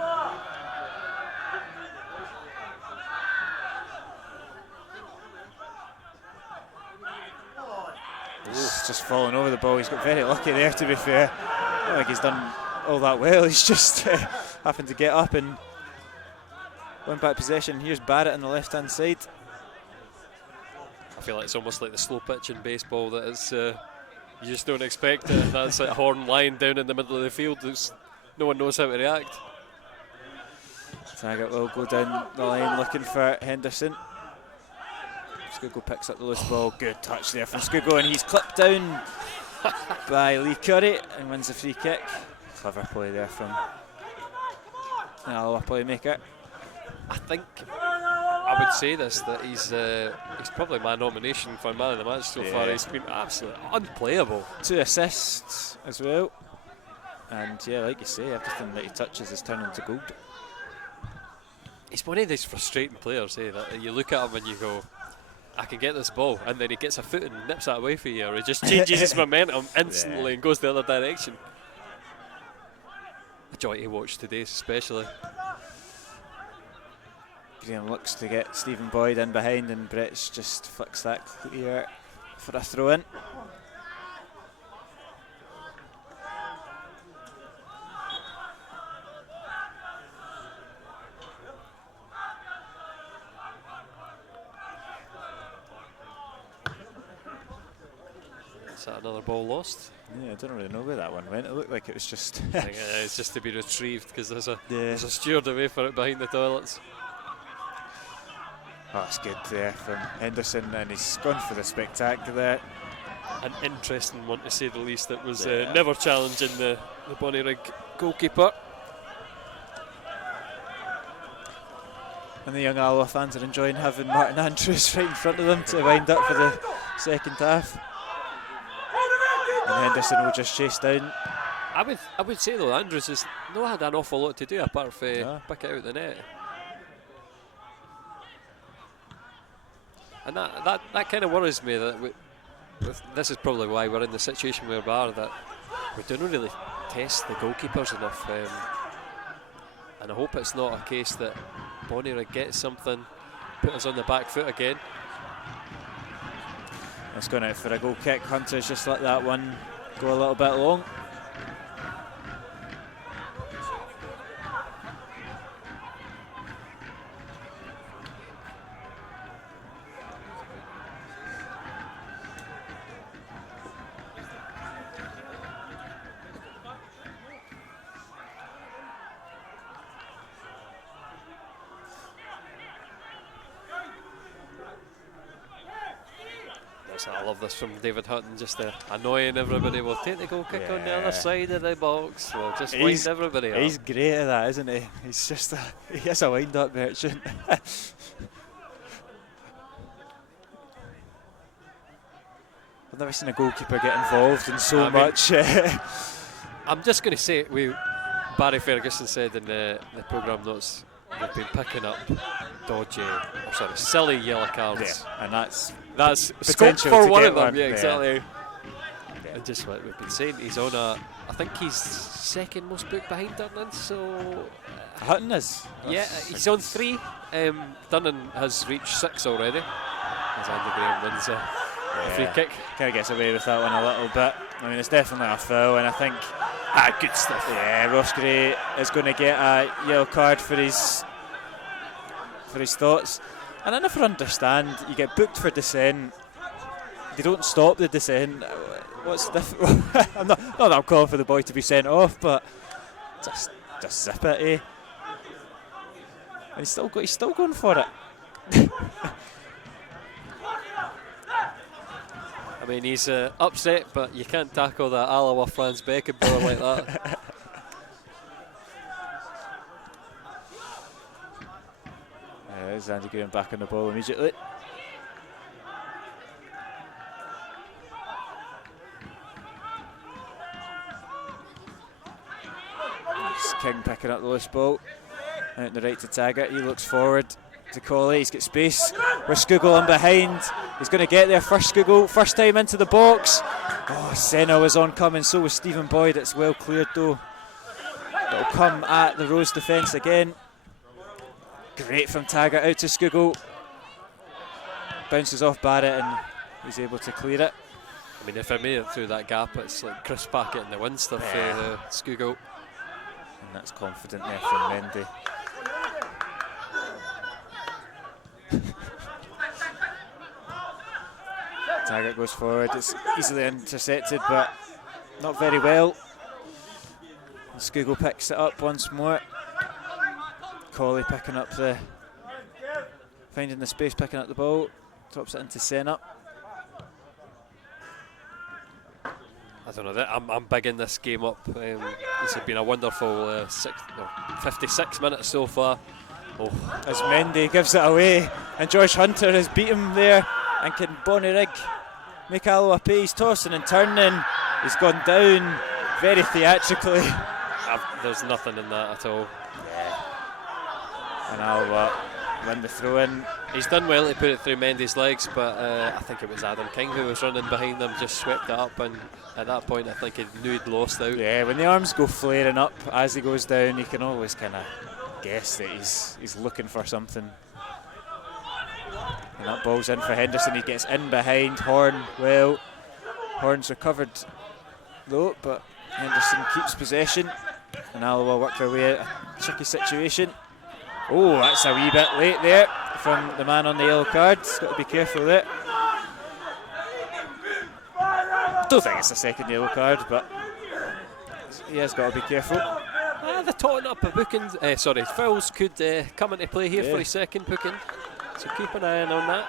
He's just fallen over the ball. He's got very lucky there, to be fair. I don't think he's done all that well. He's just having to get up and win back possession. Here's Barrett on the left hand side. I feel like it's almost like the slow pitch in baseball, that it's you just don't expect it. That's like Horn lying down in the middle of the field. No one knows how to react. Taggart will go down the line looking for Henderson. Scugo picks up the loose ball. Good touch there from Scugo, and he's clipped down by Lee Curry and wins the free kick. Clever play there from the Alloa playmaker. I think I would say this, that he's probably my nomination for man of the match so far. He's been absolutely unplayable. 2 assists as well, and yeah, like you say, everything that he touches is turning to gold. He's one of these frustrating players, that you look at him and you go, I can get this ball, and then he gets a foot and nips that away for you, or he just changes his momentum instantly and goes the other direction. A joy to watch today, especially. Graham looks to get Stephen Boyd in behind, and Brits just flicks that clear for a throw in. Is that another ball lost? Yeah, I don't really know where that one went. It looked like it was just. I think it's just to be retrieved because there's a steward away for it behind the toilets. Oh, that's good there from Henderson, and he's gone for the spectacular. An interesting one to say the least. It was never challenging the Bonnyrigg goalkeeper. And the young Alloa fans are enjoying having Martin Andrews right in front of them to wind up for the second half. And Henderson will just chase down. I would say though, Andrews has not had an awful lot to do apart from pick it out the net. And that kind of worries me that this is probably why we're in the situation where we are, that we don't really test the goalkeepers enough. And I hope it's not a case that Bonnyrigg gets something, put us on the back foot again. It's gone out for a goal kick. Hunter's just let that one go a little bit long. I love this from David Hutton, just annoying everybody. We'll take the goal kick on the other side of the box. We'll just wind everybody up. He's great at that, isn't he? He's just he is a wind-up merchant. I've never seen a goalkeeper get involved in so much. I'm just going to say, Barry Ferguson said in the programme notes, they've been picking up silly yellow cards. Yeah, and that's scope for one of them. One. Yeah, exactly. And just what we've been saying, he's on I think he's second most booked behind Durnan, so. Hutton is. Yeah, he's on 3. Durnan has reached 6 already. As Andy Graham wins a free kick. Kind of gets away with that one a little bit. I mean, it's definitely a foul, and I think. Good stuff. Yeah, Ross Gray is going to get a yellow card for his thoughts. And I never understand, you get booked for dissent, they don't stop the dissent. What's the I'm not that I'm calling for the boy to be sent off, but just zip it, eh? And he's still going for it. I mean, he's upset, but you can't tackle that Alloa Franz Beckenbauer like that. There's Andy Graham back on the ball immediately. It's King picking up the loose ball. Out in the right to Taggart. He looks forward to Colley. He's got space. With Skugel in behind. He's going to get there first. Skugel, first time into the box. Oh, Senna was oncoming. So was Stephen Boyd. It's well cleared though. It'll come at the Rose defence again. Great from Taggart out to Skugel. Bounces off Barrett and he's able to clear it. I mean, if I made it through that gap, it's like Chris Packett and the Winster for Skugel. And that's confident there from Mendy. Taggart goes forward. It's easily intercepted, but not very well. And Skugel picks it up once more. Colley picking up finding the space, picking up the ball, drops it into Senna. I don't know, I'm bigging this game up. This has been a wonderful 56 minutes so far. Oh. As Mendy gives it away, and Josh Hunter has beat him there, and can Bonnyrigg make Alloa pay? He's tossing and turning, he's gone down very theatrically. There's nothing in that at all. And Alloa win the throw in. He's done well to put it through Mendy's legs, but I think it was Adam King who was running behind them, just swept it up, and at that point I think he knew he'd lost out. Yeah, when the arms go flaring up as he goes down, you can always kind of guess that he's looking for something. And that ball's in for Henderson. He gets in behind Horn. Well, Horn's recovered though, but Henderson keeps possession. And Alloa work their way out a tricky situation. Oh, that's a wee bit late there from the man on the yellow card. He's got to be careful there. Don't think it's a second yellow card, but he has got to be careful. The totting up of bookings, fouls could come into play here for a second booking, so keep an eye on that.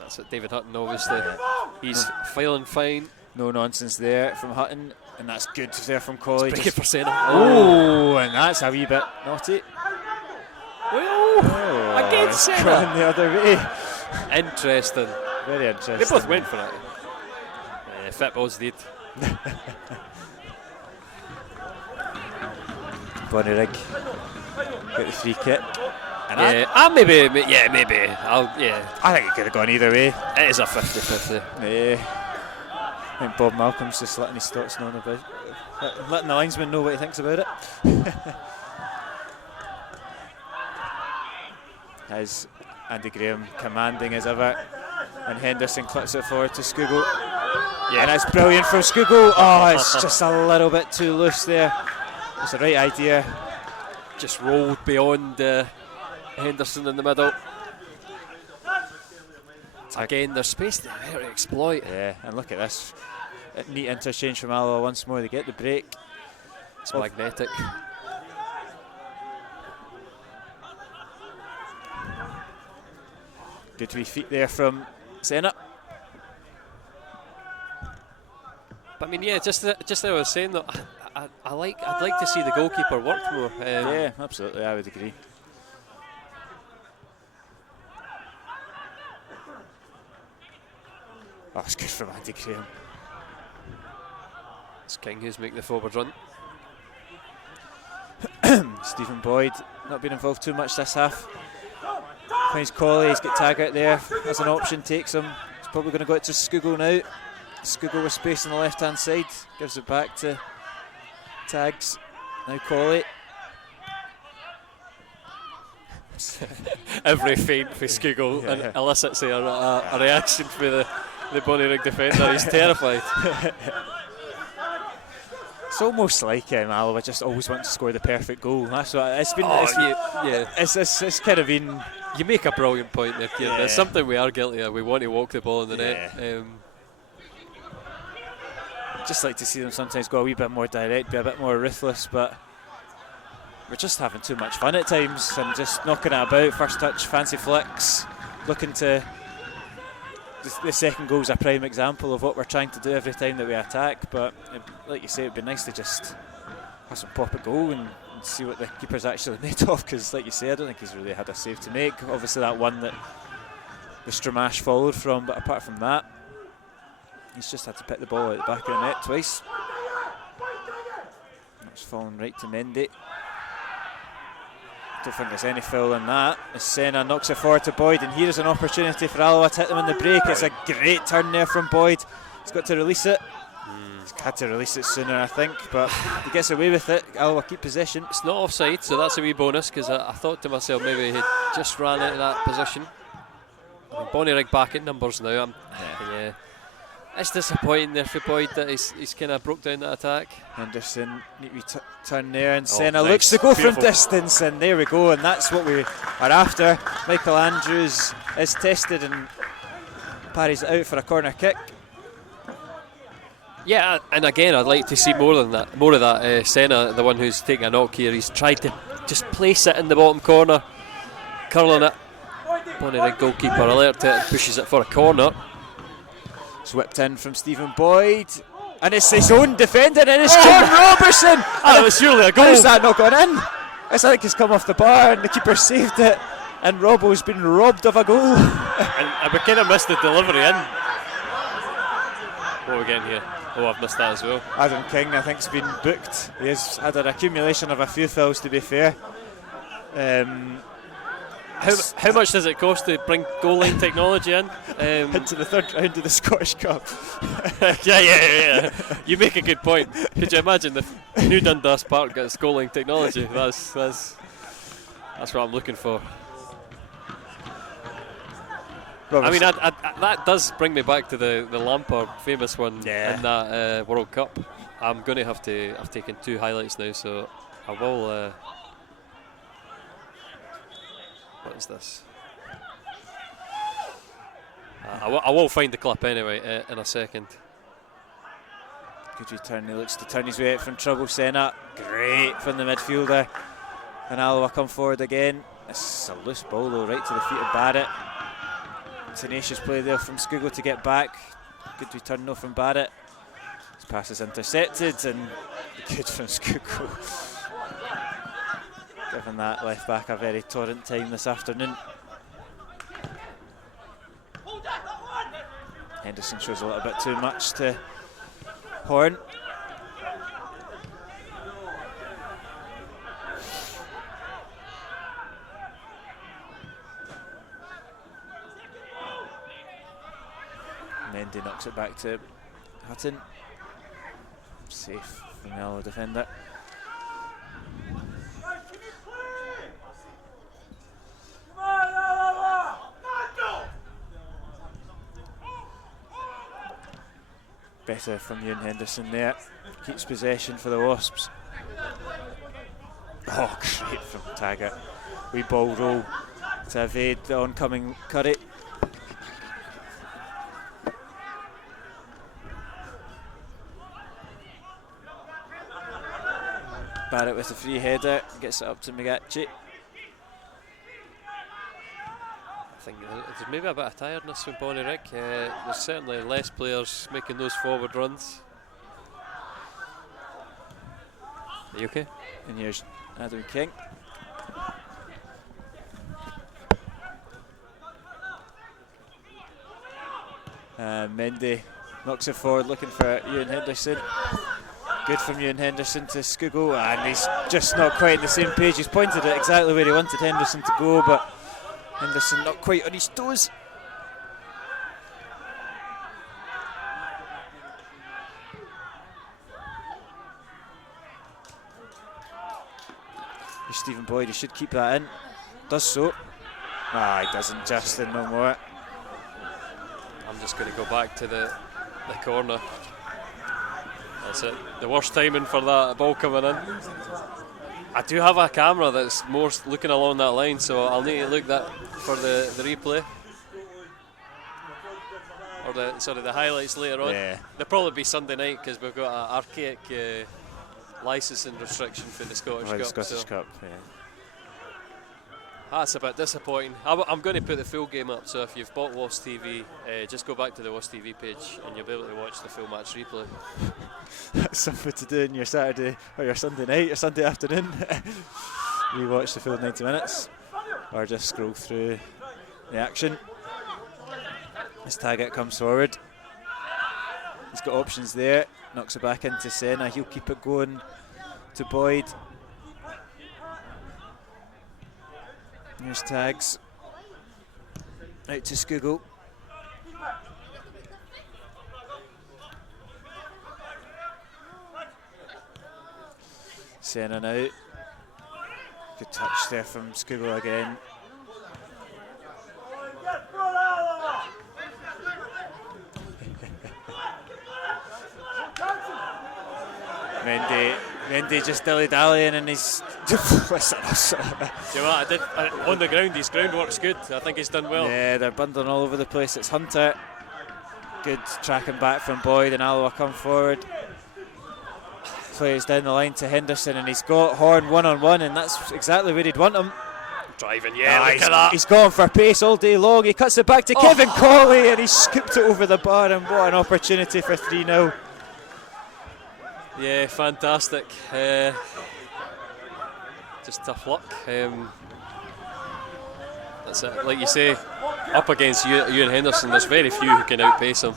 That's it, David Hutton, obviously. He's feeling fine. No nonsense there from Hutton, and that's good there from Colley. Break it for Senna. Oh, and that's a wee bit naughty. Against Senna. Gone the other way. Interesting. Very interesting. They both went for it. Footballs did. Bonnyrigg got the free kick. And maybe. I think it could have gone either way. It is a 50-50. Yeah. I think Bob Malcolm's just letting his thoughts known about, letting the linesman know what he thinks about it. As Andy Graham commanding as ever, and Henderson clips it forward to Skugel. Yeah, and it's brilliant from Skugel. Oh, it's just a little bit too loose there. It's the right idea. Just rolled beyond Henderson in the middle. Again, there's space there to exploit. Yeah, and look at this. A neat interchange from Alloa once more. They get the break. It's magnetic. Good wee feet there from Senna. But I mean, yeah, just like I was saying, though, I'd like to see the goalkeeper work more. Yeah, absolutely, I would agree. Oh, it's good from Andy Graham. It's King who's making the forward run. Stephen Boyd not been involved too much this half. Finds Colley, he's got Taggart there as an option, takes him. He's probably going to go out to Skugel now. Skugel with space on the left hand side, gives it back to Tags. Now Colley. Every feint for Skugel and elicits a reaction for the Bonnyrigg defender. He's terrified. It's almost like Alloa just always want to score the perfect goal. That's what it's been. It's kind of been. You make a brilliant point there, Kieran. There's something we are guilty of. We want to walk the ball in the net. Just like to see them sometimes go a wee bit more direct, be a bit more ruthless, but we're just having too much fun at times and just knocking it about. First touch, fancy flicks, looking to. The second goal is a prime example of what we're trying to do every time that we attack, but like you say, it'd be nice to just have some pop at goal and see what the keeper's actually made of, because like you say, I don't think he's really had a save to make. Obviously that one that the Stramash followed from, but apart from that, he's just had to pick the ball out the back of the net twice. That's fallen right to Mendy. Don't think there's any foul in that. As Senna knocks it forward to Boyd, and here's an opportunity for Alloa to hit them in the break. It's a great turn there from Boyd. He's got to release it. He's had to release it sooner, I think, but he gets away with it. Alloa keep possession. It's not offside, so that's a wee bonus, because I thought to myself maybe he'd just ran out of that position. I mean, Bonnyrigg back in numbers now. Yeah. It's disappointing there for Boyd that he's kind of broke down that attack. Henderson, neat wee turn there, and Senna looks to go from distance, and there we go, and that's what we are after. Michael Andrews is tested and parries it out for a corner kick. Yeah, and again, I'd like to see more of that. Senna, the one who's taking a knock here, he's tried to just place it in the bottom corner, curling it. Bonnyrigg goalkeeper alert to it and pushes it for a corner. It's whipped in from Stephen Boyd, and it's his own defender, and it's John Robertson. That was surely a goal. How's that not gone in? It's like it's come off the bar, and the keeper saved it, and Robbo's been robbed of a goal. and we kind of missed the delivery in. What are we getting here? Oh, I've missed that as well. Adam King, I think, has been booked. He has had an accumulation of a few fouls, to be fair. How much does it cost to bring goal line technology in? Into the third round of the Scottish Cup. Yeah. You make a good point. Could you imagine if New Dundas Park gets goal line technology? That's That's what I'm looking for. Robertson. I mean, that does bring me back to the Lampard famous one in that World Cup. I'm going to have to. I've taken 2 highlights now, so I will. What is this? I will find the clip anyway in a second. Good return. He looks to turn his way out from trouble. Senna, great from the midfielder. And Alloa come forward again. It's a loose ball though, right to the feet of Barrett. Tenacious play there from Scugo to get back. Good return though from Barrett. His pass is intercepted and good from Scugo. Giving that left back a very torrent time this afternoon. Henderson shows a little bit too much to Horn. Mendy knocks it back to Hutton. Safe from the Alloa defender. Better from Ewan Henderson there. Keeps possession for the Wasps. Oh, great from Taggart. Wee ball roll to evade the oncoming Curry. Barrett with the free header, gets it up to Magachi. I think there's maybe a bit of tiredness from Bonnyrigg. There's certainly less players making those forward runs. Are you okay? And here's Adam King. Mendy knocks it forward looking for Ewan Henderson. Good from Ewan Henderson to Scugo, and he's just not quite on the same page. He's pointed it exactly where he wanted Henderson to go, but Henderson not quite on his toes. Here's Stephen Boyd, he should keep that in. Does so. Ah, he doesn't. Justin no more. I'm just going to go back to the corner. That's it. The worst timing for that ball coming in. I do have a camera that's more looking along that line, so I'll need to look that for the replay. Or the highlights later on. Yeah. They'll probably be Sunday night because we've got an archaic licensing restriction for the Scottish Cup. The Scottish Cup, yeah. That's a bit disappointing. I'm going to put the full game up, so if you've bought Wasp TV, just go back to the Wasp TV page and you'll be able to watch the full match replay. That's something to do on your Saturday or your Sunday night or Sunday afternoon. You watch the full 90 minutes or just scroll through the action. As Taggart comes forward, he's got options there, knocks it back into Senna, he'll keep it going to Boyd. Here's Tags out to Scugo. Senna now. Good touch there from Scugo again. Mendy just dilly-dallying and he's... Do you know what, on the ground, his groundwork's good. I think he's done well. Yeah, they're bundling all over the place. It's Hunter. Good tracking back from Boyd, and Alloa come forward. Plays down the line to Henderson, and he's got Horn one-on-one, and that's exactly where he'd want him. Driving, look at that. He's gone for pace all day long. He cuts it back to Kevin Colley, and he scooped it over the bar, and what an opportunity for 3-0. Yeah, fantastic. Just tough luck. That's it. Like you say, up against Ewan Henderson, there's very few who can outpace him.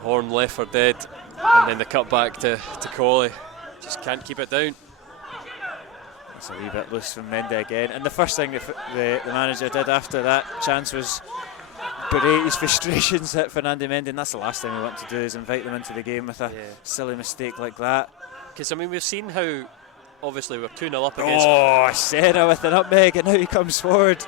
Horn left for dead, and then the cut back to Colley. Just can't keep it down. It's a wee bit loose from Mendy again. And the first thing the manager did after that chance was berate his frustrations at Fernando Mendy, and that's the last thing we want to do, is invite them into the game with a silly mistake like that. Because I mean, we've seen how obviously we're 2-0 up against. Oh, Serra with an nutmeg, and now he comes forward.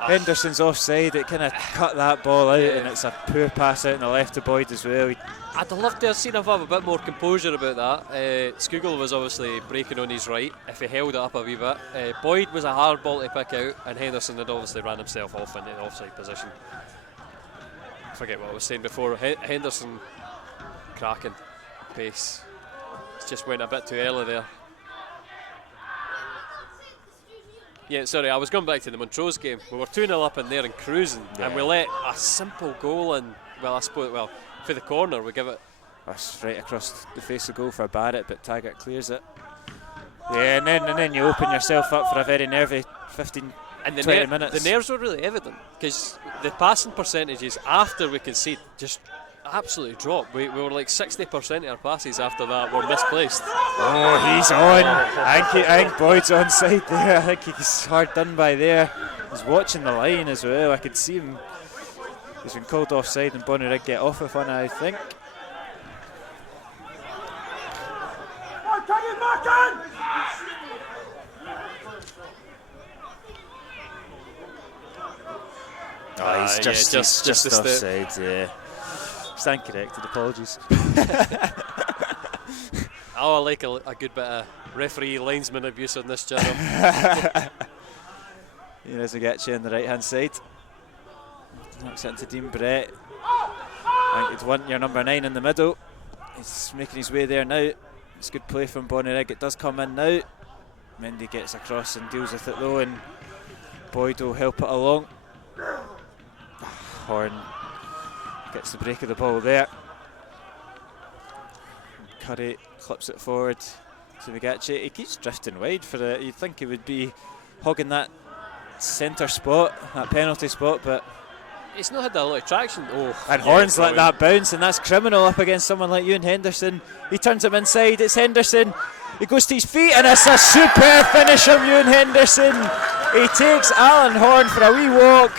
Henderson's offside. It kind of cut that ball out, and it's a poor pass out on the left to Boyd as well. I'd love to have seen him have a bit more composure about that. Skugel was obviously breaking on his right if he held it up a wee bit. Boyd was a hard ball to pick out, and Henderson had obviously ran himself off into the offside position. I forget what I was saying before. Henderson, cracking pace. Just went a bit too early there. Yeah, sorry, I was going back to the Montrose game. We were 2-0 up in there and cruising, and we let a simple goal in. Well, I suppose, for the corner, we give it. That's right across the face of goal for Barrett, but Taggart clears it. Yeah, and then you open yourself up for a very nervy 15, and 20 minutes. The nerves were really evident, because the passing percentages after we concede just absolutely dropped. We were like 60% of our passes after that were misplaced. Oh, he's on. I think Boyd's on side there. I think he's hard done by there. He's watching the line as well. I could see him. He's been called offside, and Bonnyrigg get off with one, I think. Oh, he's just offside, yeah. Stand corrected, apologies. I like a good bit of referee linesman abuse on this channel. Here's Ogechi on the right hand side. Knocks it into Dean Brett. I think you'd want your number 9 in the middle. He's making his way there now. It's good play from Bonnyrigg. It does come in now. Mendy gets across and deals with it though, and Boyd will help it along. Horn gets the break of the ball there. Curry clips it forward to Ogechi. He keeps drifting wide for it. You'd think he would be hogging that centre spot, that penalty spot, but he's not had a lot of traction. And Horn's let that bounce, and that's criminal up against someone like Ewan Henderson. He turns him inside. It's Henderson. He goes to his feet, and it's a superb finish from Ewan Henderson. He takes Alan Horn for a wee walk,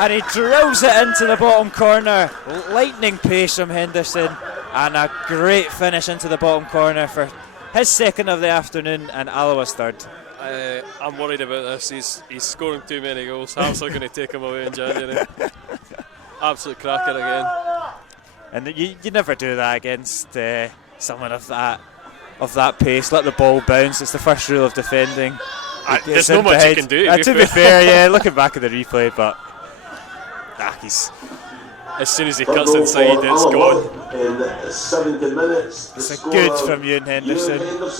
and he drills it into the bottom corner. Lightning pace from Henderson, and a great finish into the bottom corner for his second of the afternoon and Alloa's third. I'm worried about this. He's scoring too many goals. Hearts are going to take him away in January. Absolute cracker again. And you never do that against someone of that pace. Let the ball bounce. It's the first rule of defending. There's not much you can do. To be fair, yeah, looking back at the replay, but he's. As soon as he cuts inside, it's gone. In 70 minutes. It's good from Ewan Henderson. It's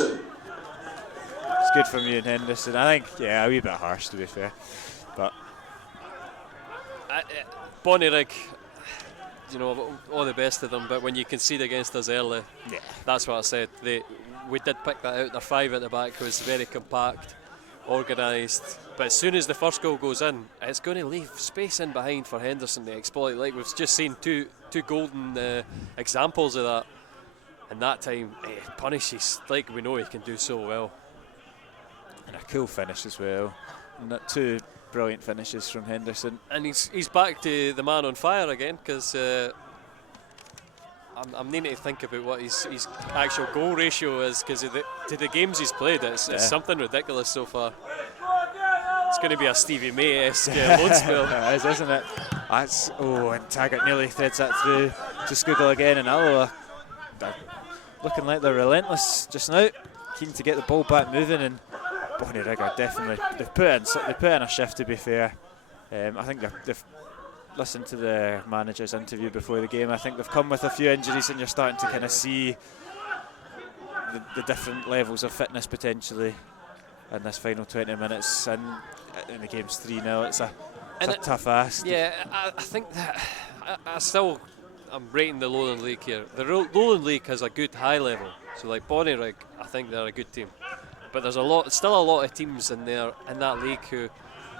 good from Ewan Henderson. I think, a wee bit harsh to be fair, but Bonnyrigg, all the best of them. But when you concede against us early, that's what I said. We did pick that out. Their 5 at the back was very compact, organised. But as soon as the first goal goes in, it's going to leave space in behind for Henderson to exploit. Like we've just seen two golden examples of that. And that time, punishes like we know he can do so well. And a cool finish as well. And 2 brilliant finishes from Henderson. And he's back to the man on fire again, because I'm needing to think about what his actual goal ratio is, because to the games he's played, it's something ridiculous so far. It's going to be a Stevie May-esque loan spell. It is, isn't it? And Taggart nearly threads that through to Skugel again, and Alloa looking like they're relentless just now, keen to get the ball back moving, and Bonnyrigg are definitely they've put in a shift, to be fair. I think they've listened to the manager's interview before the game. I think they've come with a few injuries, and you're starting to kind of see the different levels of fitness potentially in this final 20 minutes, and in the game's 3-0. It's a tough ask. Yeah, I think that I'm rating the Lowland League here. The Lowland League has a good high level, so like Bonnyrigg, I think they're a good team. But there's still a lot of teams in that league who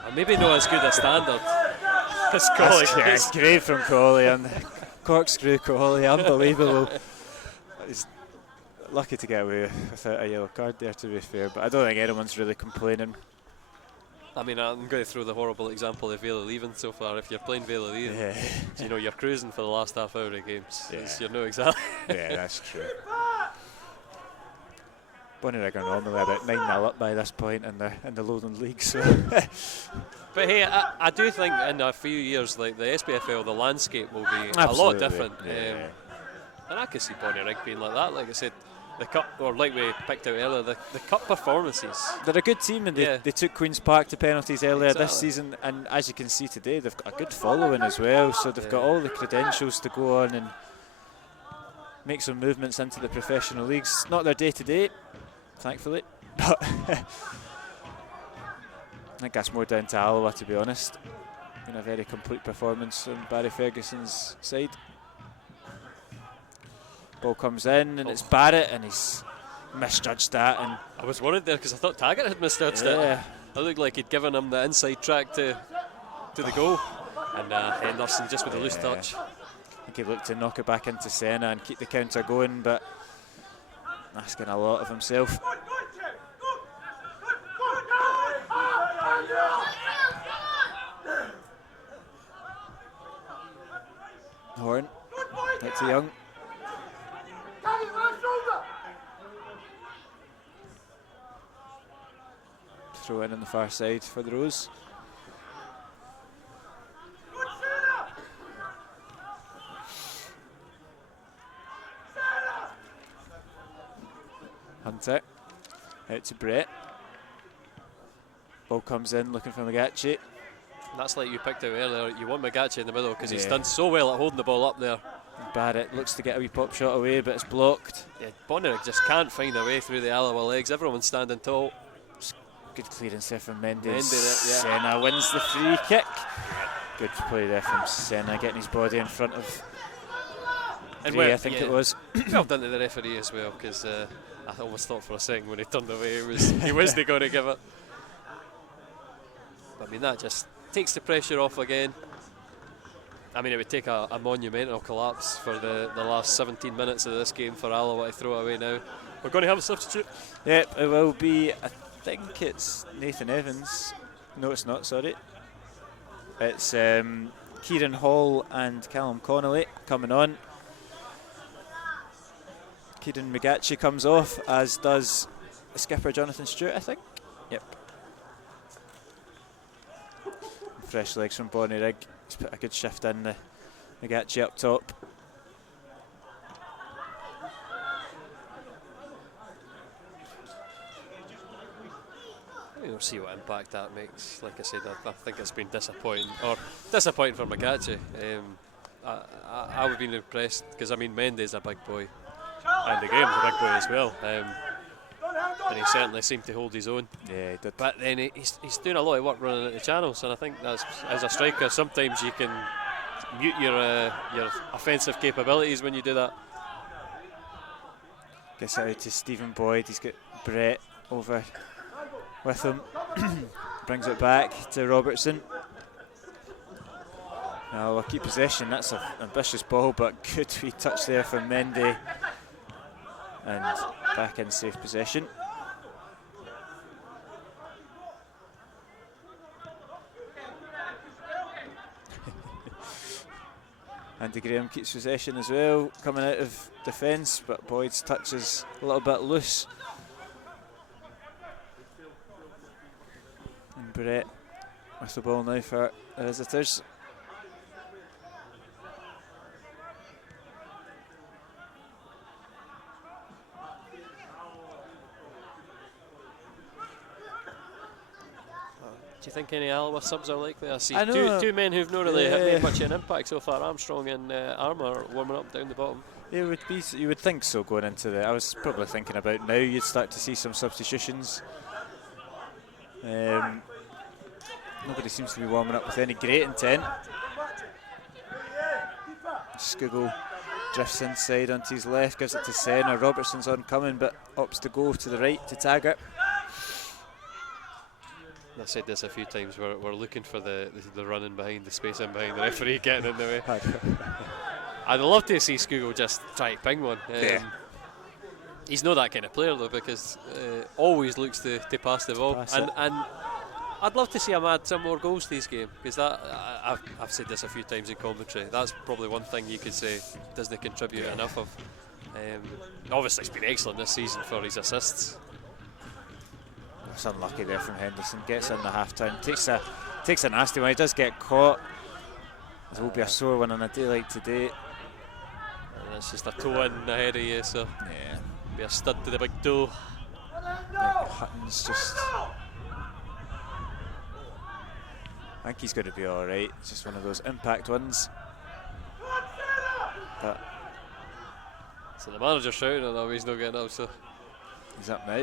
are maybe not as good a standard as Crawley. It's great from Crawley, and corkscrew Crawley, unbelievable. He's lucky to get away without a yellow card there, to be fair, but I don't think anyone's really complaining. I mean, I'm going to throw the horrible example of Vela leaving so far. If you're playing Vela leaving, you're cruising for the last half hour of games. You're no example. Yeah, that's true. Bonnyrigg are normally about 9-0 up by this point in the Lowland League. So. But hey, I do think in a few years, like the SPFL, the landscape will be a lot different. Yeah. And I could see Bonnyrigg being like that. Like I said, the cup, or like we picked out earlier, the cup performances. They're a good team, and they took Queen's Park to penalties earlier this season. And as you can see today, they've got a good following as well. So they've got all the credentials to go on and make some movements into the professional leagues. Not their day to day, thankfully, but I think that's more down to Alloa, to be honest. Been a very complete performance on Barry Ferguson's side. Ball comes in and it's Barrett, and he's misjudged that. And I was worried there because I thought Taggart had misjudged it. It looked like he'd given him the inside track to the goal, and Henderson just with a loose touch. I think he looked to knock it back into Senna and keep the counter going, but asking a lot of himself. Horn, out to Young. Throw in on the far side for the Rose. Hunter out to Brett. Ball comes in, looking for Magachi. That's like you picked out earlier. You want Magachi in the middle because he's done so well at holding the ball up there. Barrett looks to get a wee pop shot away, but it's blocked. Yeah, Bonnyrigg just can't find a way through the Alloa legs. Everyone's standing tall. Good clearance there from Mendes. Yeah. Senna wins the free kick. Good play there from Senna, getting his body in front of Gray, I think it was. Well done to the referee as well, because I almost thought for a second when he turned away he wasn't going to give it. But I mean, that just takes the pressure off again. I mean, it would take a monumental collapse for the last 17 minutes of this game for Alloa to throw it away now. We're going to have a substitute. Yep, it will be, I think it's Nathan Evans. No, it's not, sorry. It's Kieran Hall and Callum Connolly coming on. Kieran Magachi comes off, as does the skipper Jonathan Stewart, I think. Yep. Fresh legs from Bonnyrigg. He's put a good shift in, the Magachi up top. We'll see what impact that makes. Like I said, I think it's been disappointing for Magachi. I would have been impressed because I mean Mendes is a big boy, and the Graham's a big boy as well. And he certainly seemed to hold his own. Yeah, he did. But then he's doing a lot of work running at the channels, and I think that's, as a striker, sometimes you can mute your offensive capabilities when you do that. Gets it out to Stephen Boyd. He's got Brett over with him. Brings it back to Robertson. Now we'll keep possession. That's an ambitious ball, but good wee touch there from Mendy. And back in safe possession. Andy Graham keeps possession as well, coming out of defence, but Boyd's touch is a little bit loose. And Brett with the ball now for the visitors. Do you think any Alloa subs are likely? I see I know, two men who've not really made much of an impact so far. Armstrong and Armour warming up down the bottom. It would be. You would think so going into the. I was probably thinking about now. You'd start to see some substitutions. Nobody seems to be warming up with any great intent. Skugel drifts inside onto his left, gives it to Senna. Robertson's oncoming, but opts to go to the right to Taggart. I've said this a few times. We're looking for the running behind, the space in behind the referee getting in the way. I'd love to see Skugel just try to ping one. He's not that kind of player though, because always looks to pass the ball. And I'd love to see him add some more goals to his game, because that I've said this a few times in commentary. That's probably one thing you could say doesn't contribute enough of. Obviously, it's been excellent this season for his assists. It's unlucky there from Henderson. Gets in the half time. Takes a nasty one. He does get caught. It will be a sore one on a day like today. And it's just a toe in ahead of you, so Yeah. be a stud to the big toe. Hutton's just. I think he's going to be all right. It's just one of those impact ones. But So the manager's shouting at him, he's not getting up, so. he's up now.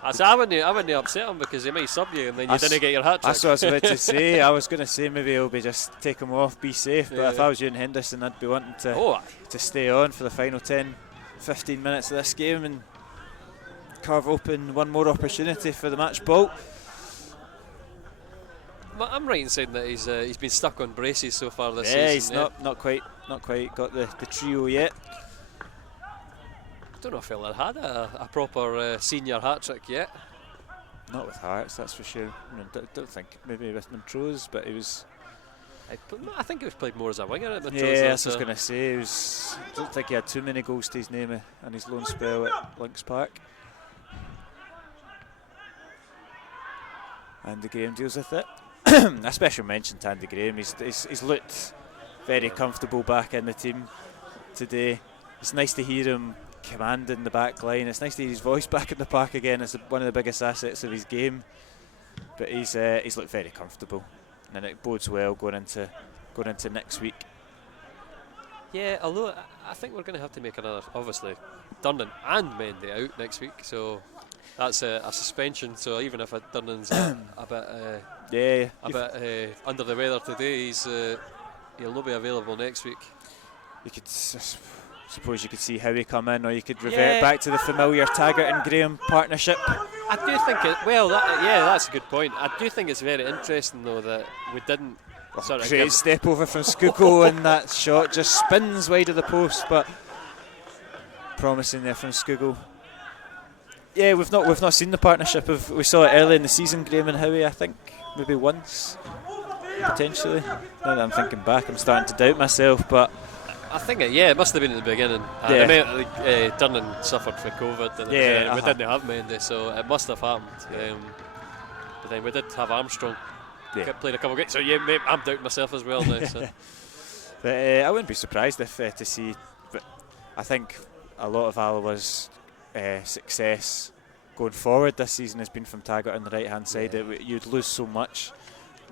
I wouldn't upset him because he might sub you and then you didn't get your hat trick. That's what I was about to say. I was going to say maybe he'll be just take him off, be safe. But Yeah. if I was Ewan Henderson, I'd be wanting to stay on for the final 10-15 minutes of this game and carve open one more opportunity for the match ball. I'm right in saying that he's been stuck on braces so far this Yeah, season. he's not quite got the trio yet. I don't know if he'll have had a proper senior hat trick yet. Not with Hearts, that's for sure. Don't think maybe with Montrose, but he was. I think he was played more as a winger at Montrose. Yeah, that's what I was going to say. I don't think he had too many goals to his name in his loan spell at Lynx Park. Andy Graham deals with it. A special mention to Andy Graham. He's looked very comfortable back in the team today. It's nice to hear him commanding the back line. It's nice to hear his voice back in the park again. It's one of the biggest assets of his game. But he's looked very comfortable, and it bodes well going into next week. Yeah, although I think we're going to have to make another, obviously, Durnan and Mendy out next week, so that's a suspension. So even if Durnan's a bit under the weather today, he'll not be available next week. You could suppose you could see Howie come in, or you could revert back to the familiar Taggart and Graham partnership. I do think that's a good point. I do think it's very interesting though that we didn't. Great step over from Scucco, and that shot just spins wide of the post, but promising there from Scucco. Yeah, we've not seen the partnership we saw it early in the season, Graham and Howie, I think maybe once potentially. Now that I'm thinking back, I'm starting to doubt myself, but I think it must have been at the beginning. Durnan suffered from COVID, and we didn't have Mendy, so it must have happened. But then we did have Armstrong. Played a couple of games, so mate, I'm doubting myself as well now. So. But I wouldn't be surprised if to see. But I think a lot of Alloa's success going forward this season has been from Taggart on the right hand side. You'd lose so much.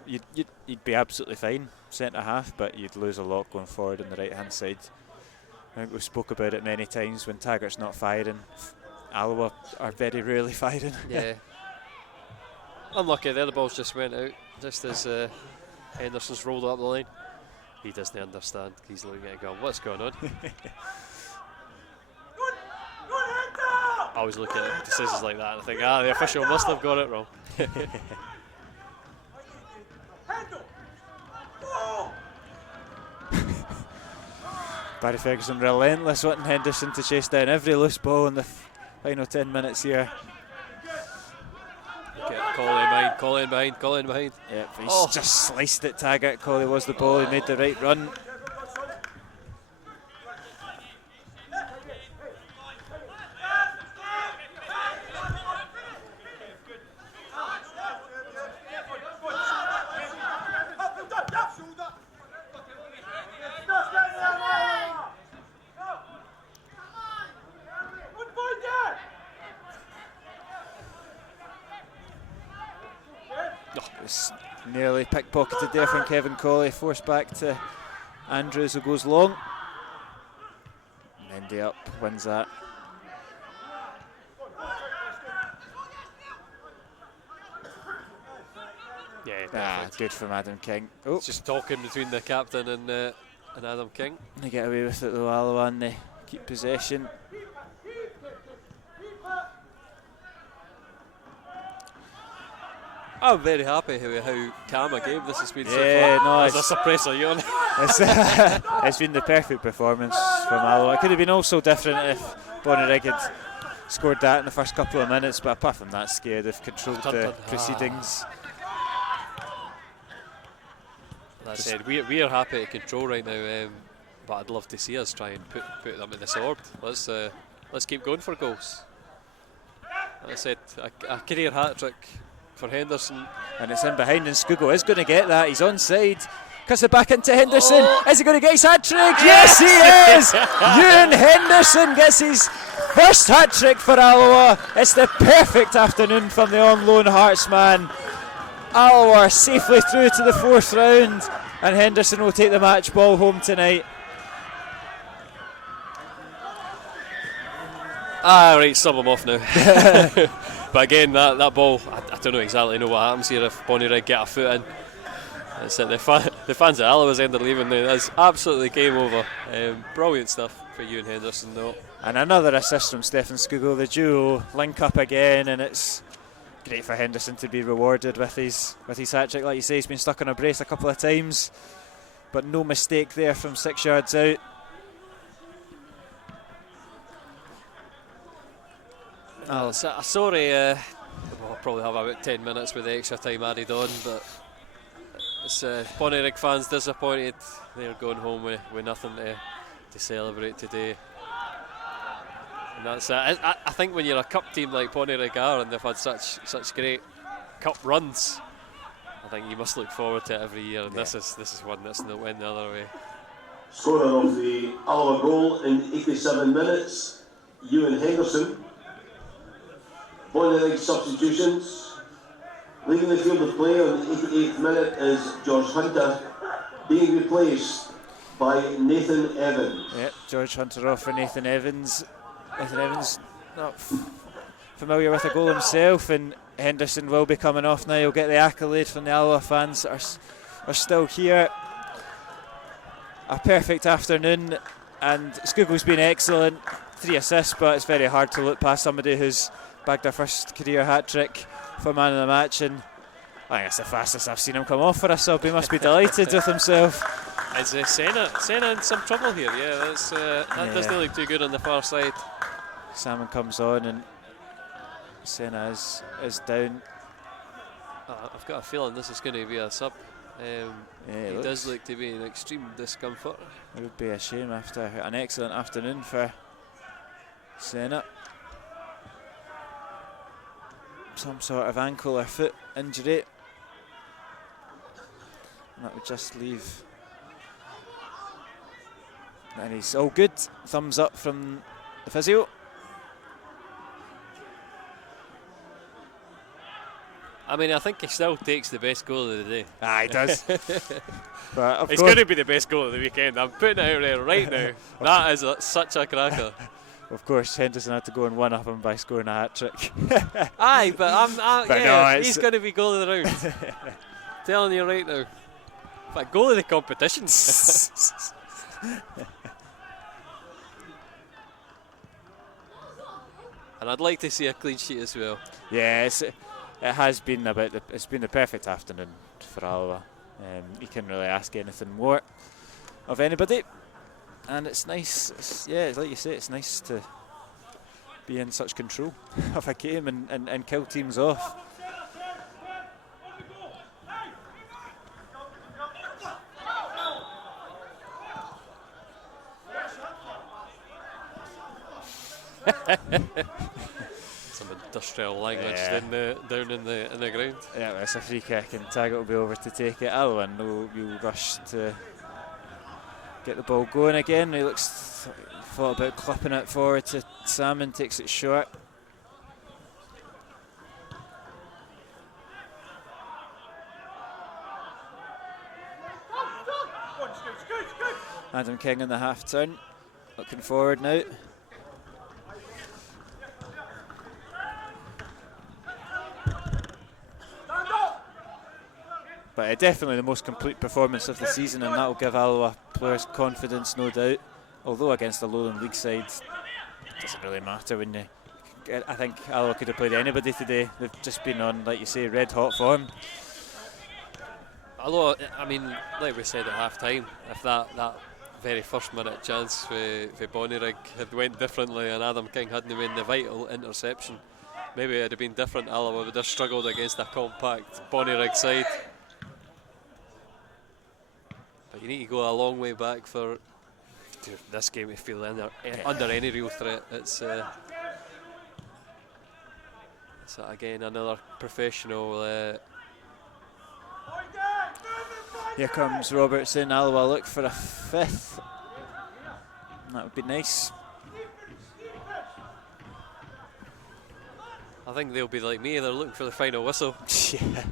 You'd be absolutely fine centre half, but you'd lose a lot going forward on the right hand side. I think we spoke about it many times. When Taggart's not firing, Alloa are very rarely firing. Yeah. Unlucky there, the balls just went out just as Henderson's rolled up the line. He doesn't understand. He's looking at it going, what's going on? I always look at decisions like that and I think, the official must have got it wrong. Barry Ferguson relentless, wanting Henderson to chase down every loose ball in the final 10 minutes here. Colin behind. Yeah, he's just sliced it. Taggart. Colley was the ball. He made the right run. Nearly pickpocketed there from Kevin Colley, forced back to Andrews, who goes long. Mendy up, wins that. Yeah, good from Adam King. Just talking between the captain and Adam King. They get away with it though, Alloa, and they keep possession. I'm very happy how calm a game this has been so far. No, as a suppressor yawn. It's been the perfect performance from Alloa. It could have been also different if Bonnyrigg had scored that in the first couple of minutes, but apart from that scare, they've controlled the proceedings. That said, we are happy to control right now, but I'd love to see us try and put them in the sword. Let's keep going for goals. I said, a career hat-trick for Henderson. And it's in behind, and Skugel is going to get that. He's onside. Cuts it back into Henderson. Is he going to get his hat-trick? Yes, he is! Ewan Henderson gets his first hat-trick for Alloa. It's the perfect afternoon from the on-loan Hearts man. Alloa safely through to the 4th round, and Henderson will take the match ball home tonight. Right, sub him off now. But again, that ball, I don't exactly know what happens here if Bonnyrigg get a foot in. That's it. The fans at Alloa's end are leaving now. That's absolutely game over. Brilliant stuff for Ewan Henderson, though. And another assist from Stefan Skugel. The duo link up again, and it's great for Henderson to be rewarded with his hat-trick. Like you say, he's been stuck on a brace a couple of times, but no mistake there from 6 yards out. Sorry, we'll probably have about 10 minutes with the extra time added on, but it's Bonnyrigg fans disappointed. They're going home with nothing to celebrate today. And that's I think when you're a cup team like Bonnyrigg are, and they've had such great cup runs, I think you must look forward to it every year, and this is one that's not went the other way. Scorer of the Alloa goal in 87 minutes, Ewan Henderson. Bonnyrigg substitutions. Leaving the field of play on the 88th minute is George Hunter, being replaced by Nathan Evans. Yep, George Hunter off for Nathan Evans. Nathan Evans not familiar with the goal himself, and Henderson will be coming off now. He'll get the accolade from the Alloa fans that are still here. A perfect afternoon, and Skugel's been excellent. 3 assists, but it's very hard to look past somebody who's bagged their first career hat-trick for man of the match, and I think it's the fastest I've seen him come off for a sub. He must be delighted with himself. Is Senna in some trouble here? Yeah, that doesn't look too good on the far side. Salmon comes on and Senna is down. I've got a feeling this is going to be a sub. He does look to be in extreme discomfort. It would be a shame after an excellent afternoon for Senna. Some sort of ankle or foot injury. And that would just leave. And he's all good. Thumbs up from the physio. I mean, I think he still takes the best goal of the day. He does. But it's going to be the best goal of the weekend. I'm putting it out there right now. That is such a cracker. Of course, Henderson had to go and one-up him by scoring a hat-trick. Aye, but no, he's going to be goal of the round. Telling you right now. But goal of the competition. And I'd like to see a clean sheet as well. Yes, it has been it's been the perfect afternoon for Alloa. You couldn't really ask anything more of anybody. And it's nice, like you say, it's nice to be in such control of a game and kill teams off. Some industrial language down in the ground. Yeah, it's a free kick, and Taggart will be over to take it. Alloa will rush to get the ball going again. He thought about clipping it forward to Salmon, takes it short. Adam King in the half turn, looking forward now. But definitely the most complete performance of the season, and that will give Alloa players confidence, no doubt. Although against the Lowland League side, it doesn't really matter when I think Alloa could have played anybody today. They've just been on, like you say, red hot form. Alloa, I mean, like we said at half time, if that very first minute chance for Bonnyrigg had went differently and Adam King hadn't made the vital interception, maybe it would have been different. Alloa would have struggled against a compact Bonnyrigg side. But you need to go a long way back for this game to feel under any real threat. It's So again, another professional. Here comes Robertson. Alloa look for a 5th. That would be nice. I think they'll be like me, they're looking for the final whistle. Yeah.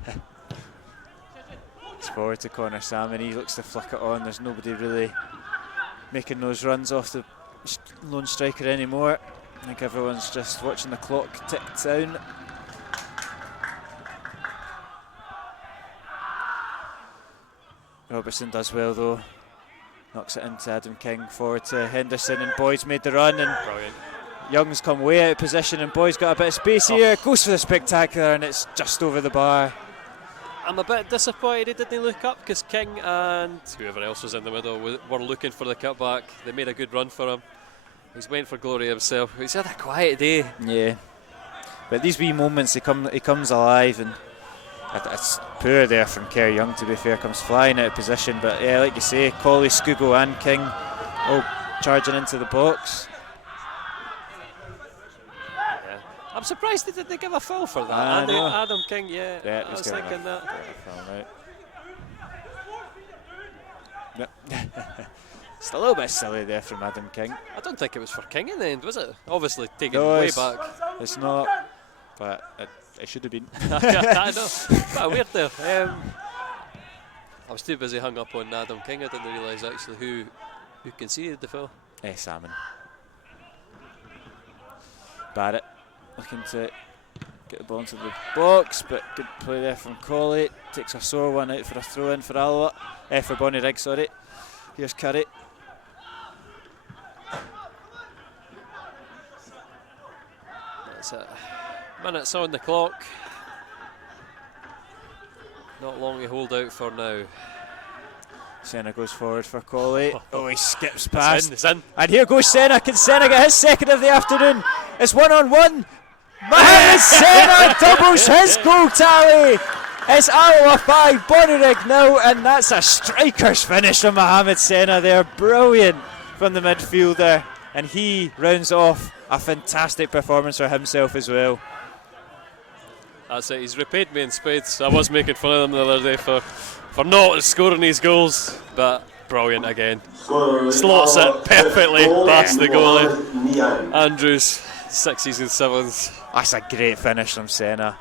It's forward to Connor Salmon. He looks to flick it on. There's nobody really making those runs off the lone striker anymore. I think everyone's just watching the clock tick down. Robertson does well though. Knocks it into Adam King, forward to Henderson, and Boyd's made the run, and Brilliant. Young's come way out of position, and Boyd's got a bit of space here. Goes for the spectacular, and it's just over the bar. I'm a bit disappointed he didn't look up, because King and whoever else was in the middle were looking for the cutback. They made a good run for him. He's waiting for glory himself. He's had a quiet day. Yeah, but these wee moments, he comes alive, and it's poor there from Kerr Young, to be fair. Comes flying out of position, but yeah, like you say, Colley, Scugo and King all charging into the box. Yeah. I'm surprised they didn't give a foul for that. Adam King, I was thinking that. Right. Yep. It's a little bit silly there from Adam King. I don't think it was for King in the end, was it? Obviously taken No, way back. It's not, but it should have been. I know. Quite weird there. I was too busy hung up on Adam King. I didn't realise actually who conceded the foul. Salmon. Barrett looking to get the ball into the box, but good play there from Colley. Takes a sore one out for a throw in for Alloa. For Bonnyrigg, sorry. Here's Curry. That's it. Minutes on the clock. Not long to hold out for now. Senna goes forward for Colley. Oh, he skips past. It's in. And here goes Senna. Can Senna get his second of the afternoon? It's 1-on-1. Mohamed Senna doubles his goal tally. It's Alloa 5, Bonnyrigg 0, and that's a striker's finish from Mohamed Senna there. Brilliant from the midfielder, and he rounds off a fantastic performance for himself as well. That's it, he's repaid me in spades. I was making fun of him the other day for not scoring these goals, but brilliant again. Slots it perfectly past the goalie. Andrews, 6s and 7s. That's a great finish from Senna.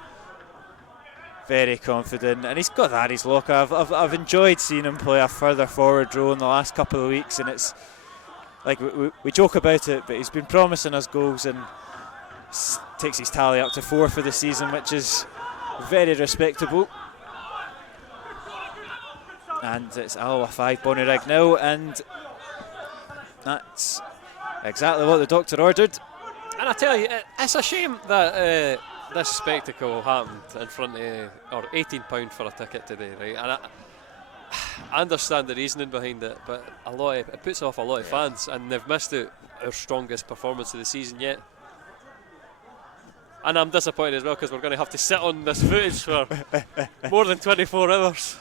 Very confident, and he's got that in his locker. I've enjoyed seeing him play a further forward role in the last couple of weeks, and it's like we joke about it, but he's been promising us goals and takes his tally up to 4 for the season, which is very respectable. And it's Alloa 5, Bonnyrigg 0, and that's exactly what the doctor ordered. And I tell you, it's a shame that this spectacle happened in front of, or £18 for a ticket today, right? And I understand the reasoning behind it, but it puts off a lot of fans, and they've missed out our strongest performance of the season yet. And I'm disappointed as well, because we're going to have to sit on this footage for more than 24 hours.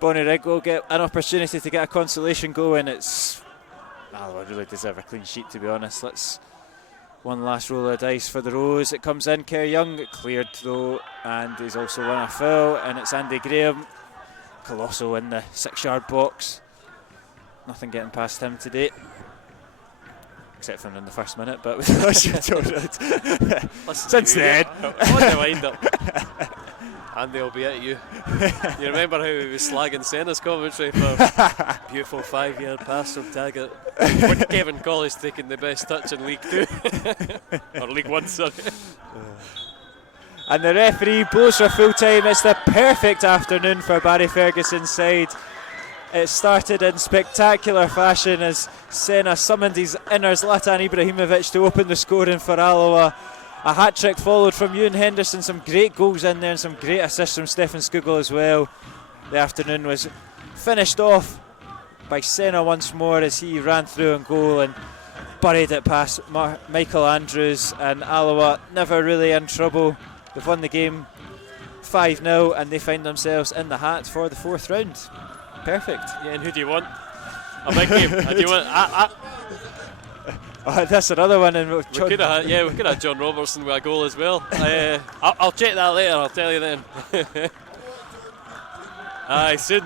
Bonnyrigg will get an opportunity to get a consolation goal, and I really deserve a clean sheet, to be honest. Let's one last roll of dice for the Rose. It comes in, Kerr Young, cleared though, and he's also won a foul, and it's Andy Graham. Colossal in the 6-yard box. Nothing getting past him today, except for in the first minute, but since then. On the wind up. Andy will be at you. You remember how he was slagging Senna's commentary for beautiful 5-yard pass from Taggart when Kevin Colley's taking the best touch in League 2 or League 1, sorry. And the referee blows for full time. It's the perfect afternoon for Barry Ferguson's side. It started in spectacular fashion as Senna summoned his inner Zlatan Ibrahimovic to open the scoring for Alloa. A hat-trick followed from Ewan Henderson, some great goals in there and some great assists from Stefan Skugel as well. The afternoon was finished off by Senna once more as he ran through and goal and buried it past Michael Andrews, and Alloa never really in trouble. They've won the game 5-0 and they find themselves in the hat for the 4th round. Perfect. Yeah, and who do you want? A big game. Do you want? Oh, that's another one. And we could have had John Robertson with a goal as well. I'll check that later. I'll tell you then. Aye, soon.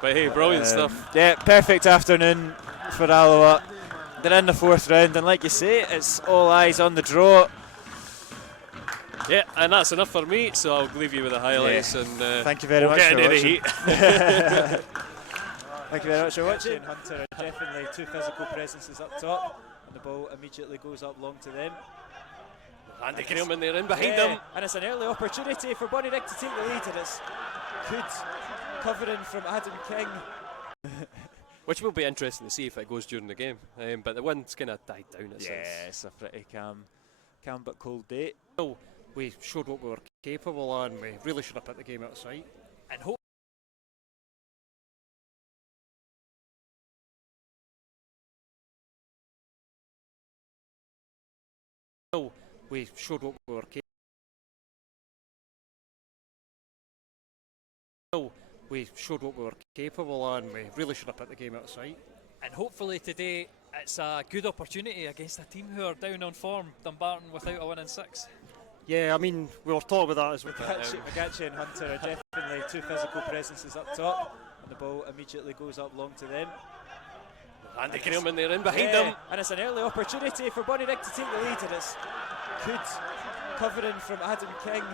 But hey, brilliant stuff. Yeah, perfect afternoon for Alloa. They're in the 4th round, and like you say, it's all eyes on the draw. Yeah, and that's enough for me, so I'll leave you with the highlights. Yeah. And thank you very much get for into the watching. heat. Thank you very much for watching. Hunter and definitely 2 physical presences up top, and the ball immediately goes up long to them. Andy Graham in there, in behind them. And it's an early opportunity for Bonnyrigg to take the lead, and it's good covering from Adam King. Which will be interesting to see if it goes during the game. But the wind's kind of died down. It's a pretty calm but cold day. Well, we showed what we were capable of, and we really should have put the game out of sight. And hope we showed what we were capable. We showed what we were capable of, and we really should have put the game out of sight. And hopefully today it's a good opportunity against a team who are down on form, Dumbarton, without a win in 6. Yeah, I mean, we were talking about that as well. McGatchy and Hunter are definitely 2 physical presences up top, and the ball immediately goes up long to them. Andy Graham in there, in behind them. And it's an early opportunity for Bonnyrigg to take the lead, and it's good covering from Adam King.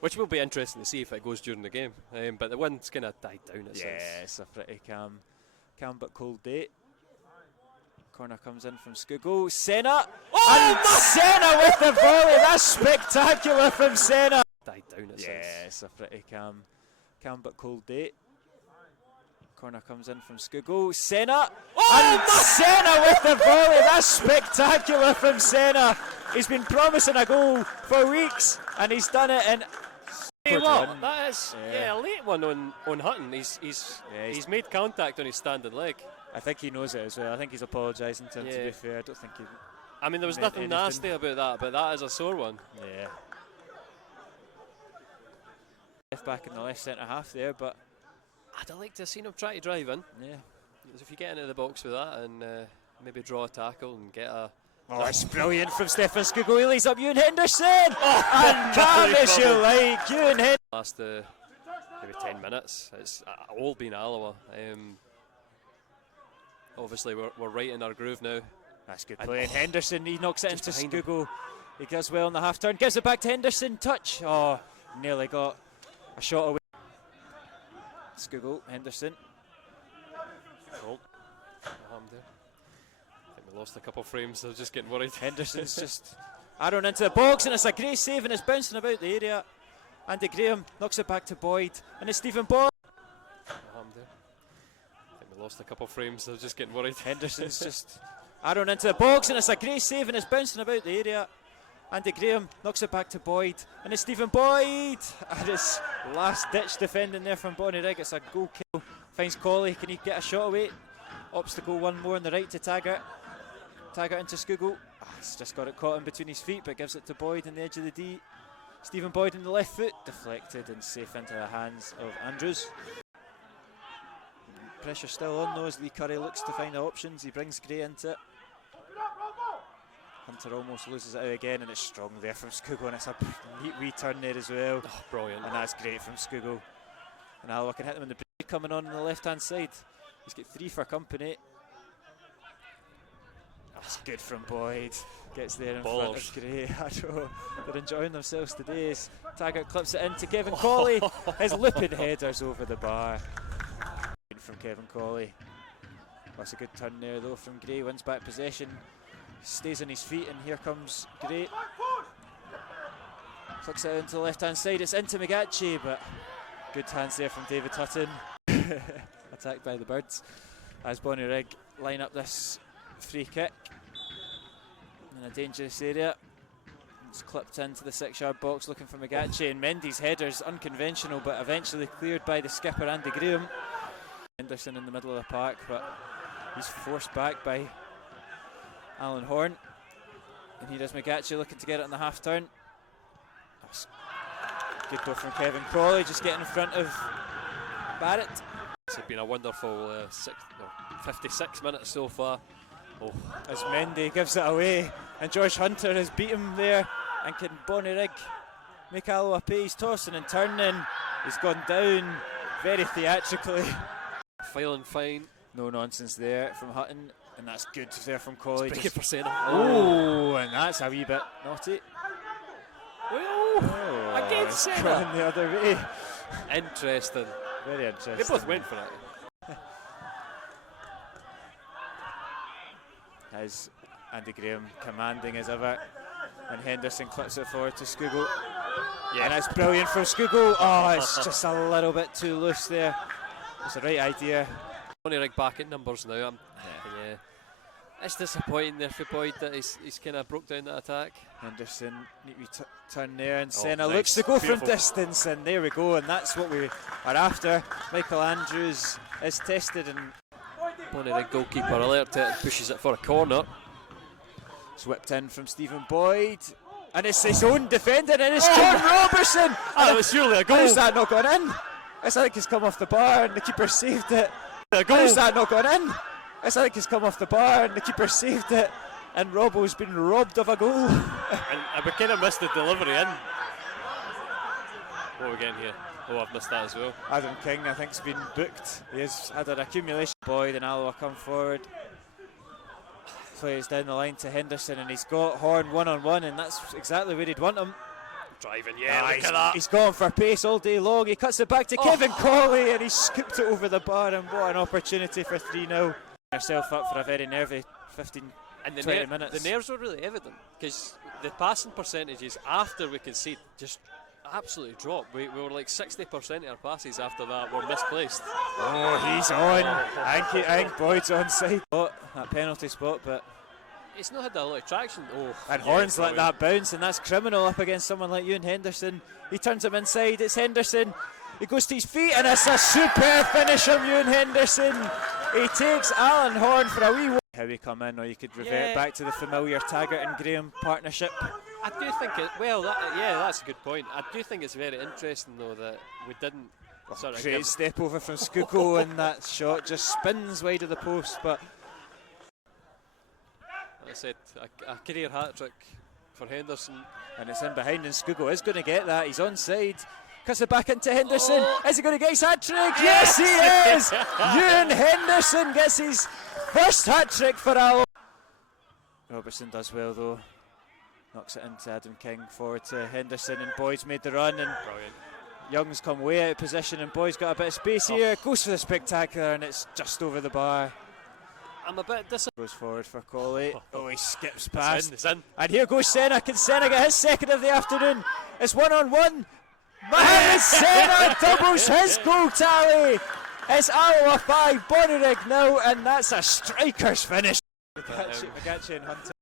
Which will be interesting to see if it goes during the game. But the wind's kind of died down. It's a pretty calm but cold day. Corner comes in from Skuggo. Senna! And Senna with the volley! That's spectacular from Senna! Died down. It's a pretty calm but cold day. Corner comes in from Skuggo. Senna! And Senna with the volley! That's spectacular from Senna! He's been promising a goal for weeks, and he's done it in. Hey, what? That is a late one on Hutton. He's made contact on his standing leg. I think he knows it as well. I think he's apologising to him, to be fair. I don't think he. I mean, there was nothing nasty about that, but that is a sore one. Yeah. Left back in the left centre half there, but I'd like to have seen him try to drive in. Yeah. If you get into the box with that and maybe draw a tackle and get a. Oh, it's brilliant from Stefan Skuggo. He lays up Ewan Henderson! And calm as you like, Ewan Henderson. Last maybe 10 minutes. It's all been Alloa. Obviously, we're right in our groove now. That's good play. And Henderson, he knocks it into Skuggo. He does well on the half turn. Gives it back to Henderson. Touch. Oh, nearly got a shot away. Skuggo, Henderson. Oh, there. I think we lost a couple of frames, so just getting worried. Henderson's just Aaron into the box, and it's a great save, and it's bouncing about the area. Andy Graham knocks it back to Boyd, and it's Stephen Boyd. There. I think we lost a couple of frames, so just getting worried. Henderson's just Aaron into the box, and it's a great save, and it's bouncing about the area. Andy Graham knocks it back to Boyd, and it's Stephen Boyd. And it's last-ditch defending there from Bonnyrigg. It's a goal kill. Finds Colley. Can he get a shot away? Opts to go one more on the right to Taggart. Taggart into Skuggo. He's just got it caught in between his feet, but gives it to Boyd on the edge of the D. Stephen Boyd in the left foot. Deflected and safe into the hands of Andrews. Pressure still on though as Lee Curry looks to find the options. He brings Gray into it. Hunter almost loses it out again, and it's strong there from Skuggo, and it's a neat wee turn there as well. Oh, brilliant. And that's great from Skuggo. And Alloa can hit them in the break coming on the left hand side. He's got 3 for company. That's good from Boyd. Gets there in front of Gray. I know. They're enjoying themselves today as Taggart clips it into Kevin Colley. His looping headers over the bar. From Kevin Colley. That's a good turn there though from Gray. Wins back possession. Stays on his feet, and here comes Gray. Flicks it into the left hand side. It's into McGatchy, but good hands there from David Hutton. Attacked by the Birds as Bonnyrigg line up this free kick in a dangerous area. It's clipped into the 6-yard box looking for McGatchy, and Mendy's header's unconventional but eventually cleared by the skipper Andy Graham. Henderson in the middle of the park, but he's forced back by Alan Horn, and here is McGatchy looking to get it on the half turn. That's good goal from Kevin Colley, just getting in front of Barrett. It's been a wonderful 56 minutes so far. Oh, As Mendy gives it away, and Josh Hunter has beat him there, and can Bonnyrigg make Alloa pay? He's tossing and turning, he's gone down very theatrically. feeling fine. No nonsense there from Hutton, and that's good there from Colley. Breaking for Senna. Oh, and that's a wee bit naughty. Oh, again it's Senna. gone the other way. Interesting. Very interesting. They both went for it. As Andy Graham commanding as ever, and Henderson clips it forward to Skugel. Yeah, and that's brilliant from Skugel. Oh, it's just a little bit too loose there. It's the right idea. Bonnyrigg back at numbers now. Yeah. It's disappointing there for Boyd that he's kind of broke down that attack. Henderson, neat wee turn there, and Senna nice. looks to go Beautiful. from distance, and there we go, and that's what we are after. Michael Andrews is tested, and Bonnyrigg goalkeeper alerts it and pushes it for a corner. it's whipped in from Stephen Boyd, and it's his own defender, and it's John Robertson. That was surely a goal. How's that not gone in? It's like he's come off the bar, and the keeper saved it. How's that not gone in? It's like he's come off the bar, and the keeper saved it, and Robbo's been robbed of a goal. and we kind of missed the delivery in. What are we getting here? Oh, I've missed that as well. Adam King, I think, has been booked. He has had an accumulation. Boyd and Alloa come forward. Plays down the line to Henderson, and he's got Horn one-on-one, and that's exactly where he'd want him. Driving, yeah, look at that. He's gone for pace all day long. He cuts it back to Kevin Colley, and he scooped it over the bar, and what an opportunity for 3-0. Herself up for a very nervy 15, And 20 minutes. the nerves were really evident because the passing percentages after we conceded just absolutely dropped. We were like 60% of our passes after that were misplaced. Oh, he's on. I think Boyd's onside. Oh, that penalty spot, but It's not had a lot of traction. Oh, and yeah, Horns let brilliant. that bounce, and that's criminal up against someone like Ewan Henderson. He turns him inside. It's Henderson. He goes to his feet, and it's a superb finish from Ewan Henderson. He takes Alan Horn for a wee. How we come in, or you could revert back to the familiar Taggart and Graham partnership. I do think that's a good point. I do think it's very interesting though that we didn't sort of Great give, step over from Skugel, and that shot just spins wide of the post, but as I said, a career hat-trick for Henderson. and it's in behind, and Skugel is going to get that. He's onside. Cuts it back into Henderson. Is he going to get his hat-trick? Yes, he is! Ewan Henderson gets his first hat-trick for Alloa. Robertson does well though. Knocks it into Adam King, forward to Henderson, and Boyd's made the run, and Brilliant. Young's come way out of position, and Boyd's got a bit of space here. Goes for the spectacular, and it's just over the bar. I'm a bit disappointed. Goes forward for Colley. Oh, he skips It's past. in, it's in. And here goes Senna. Can Senna get his second of the afternoon? It's one-on-one. Mohamed Senna doubles his goal tally. It's Alloa 5, Bonnyrigg 0, and that's a striker's finish. Agachi and Hunter.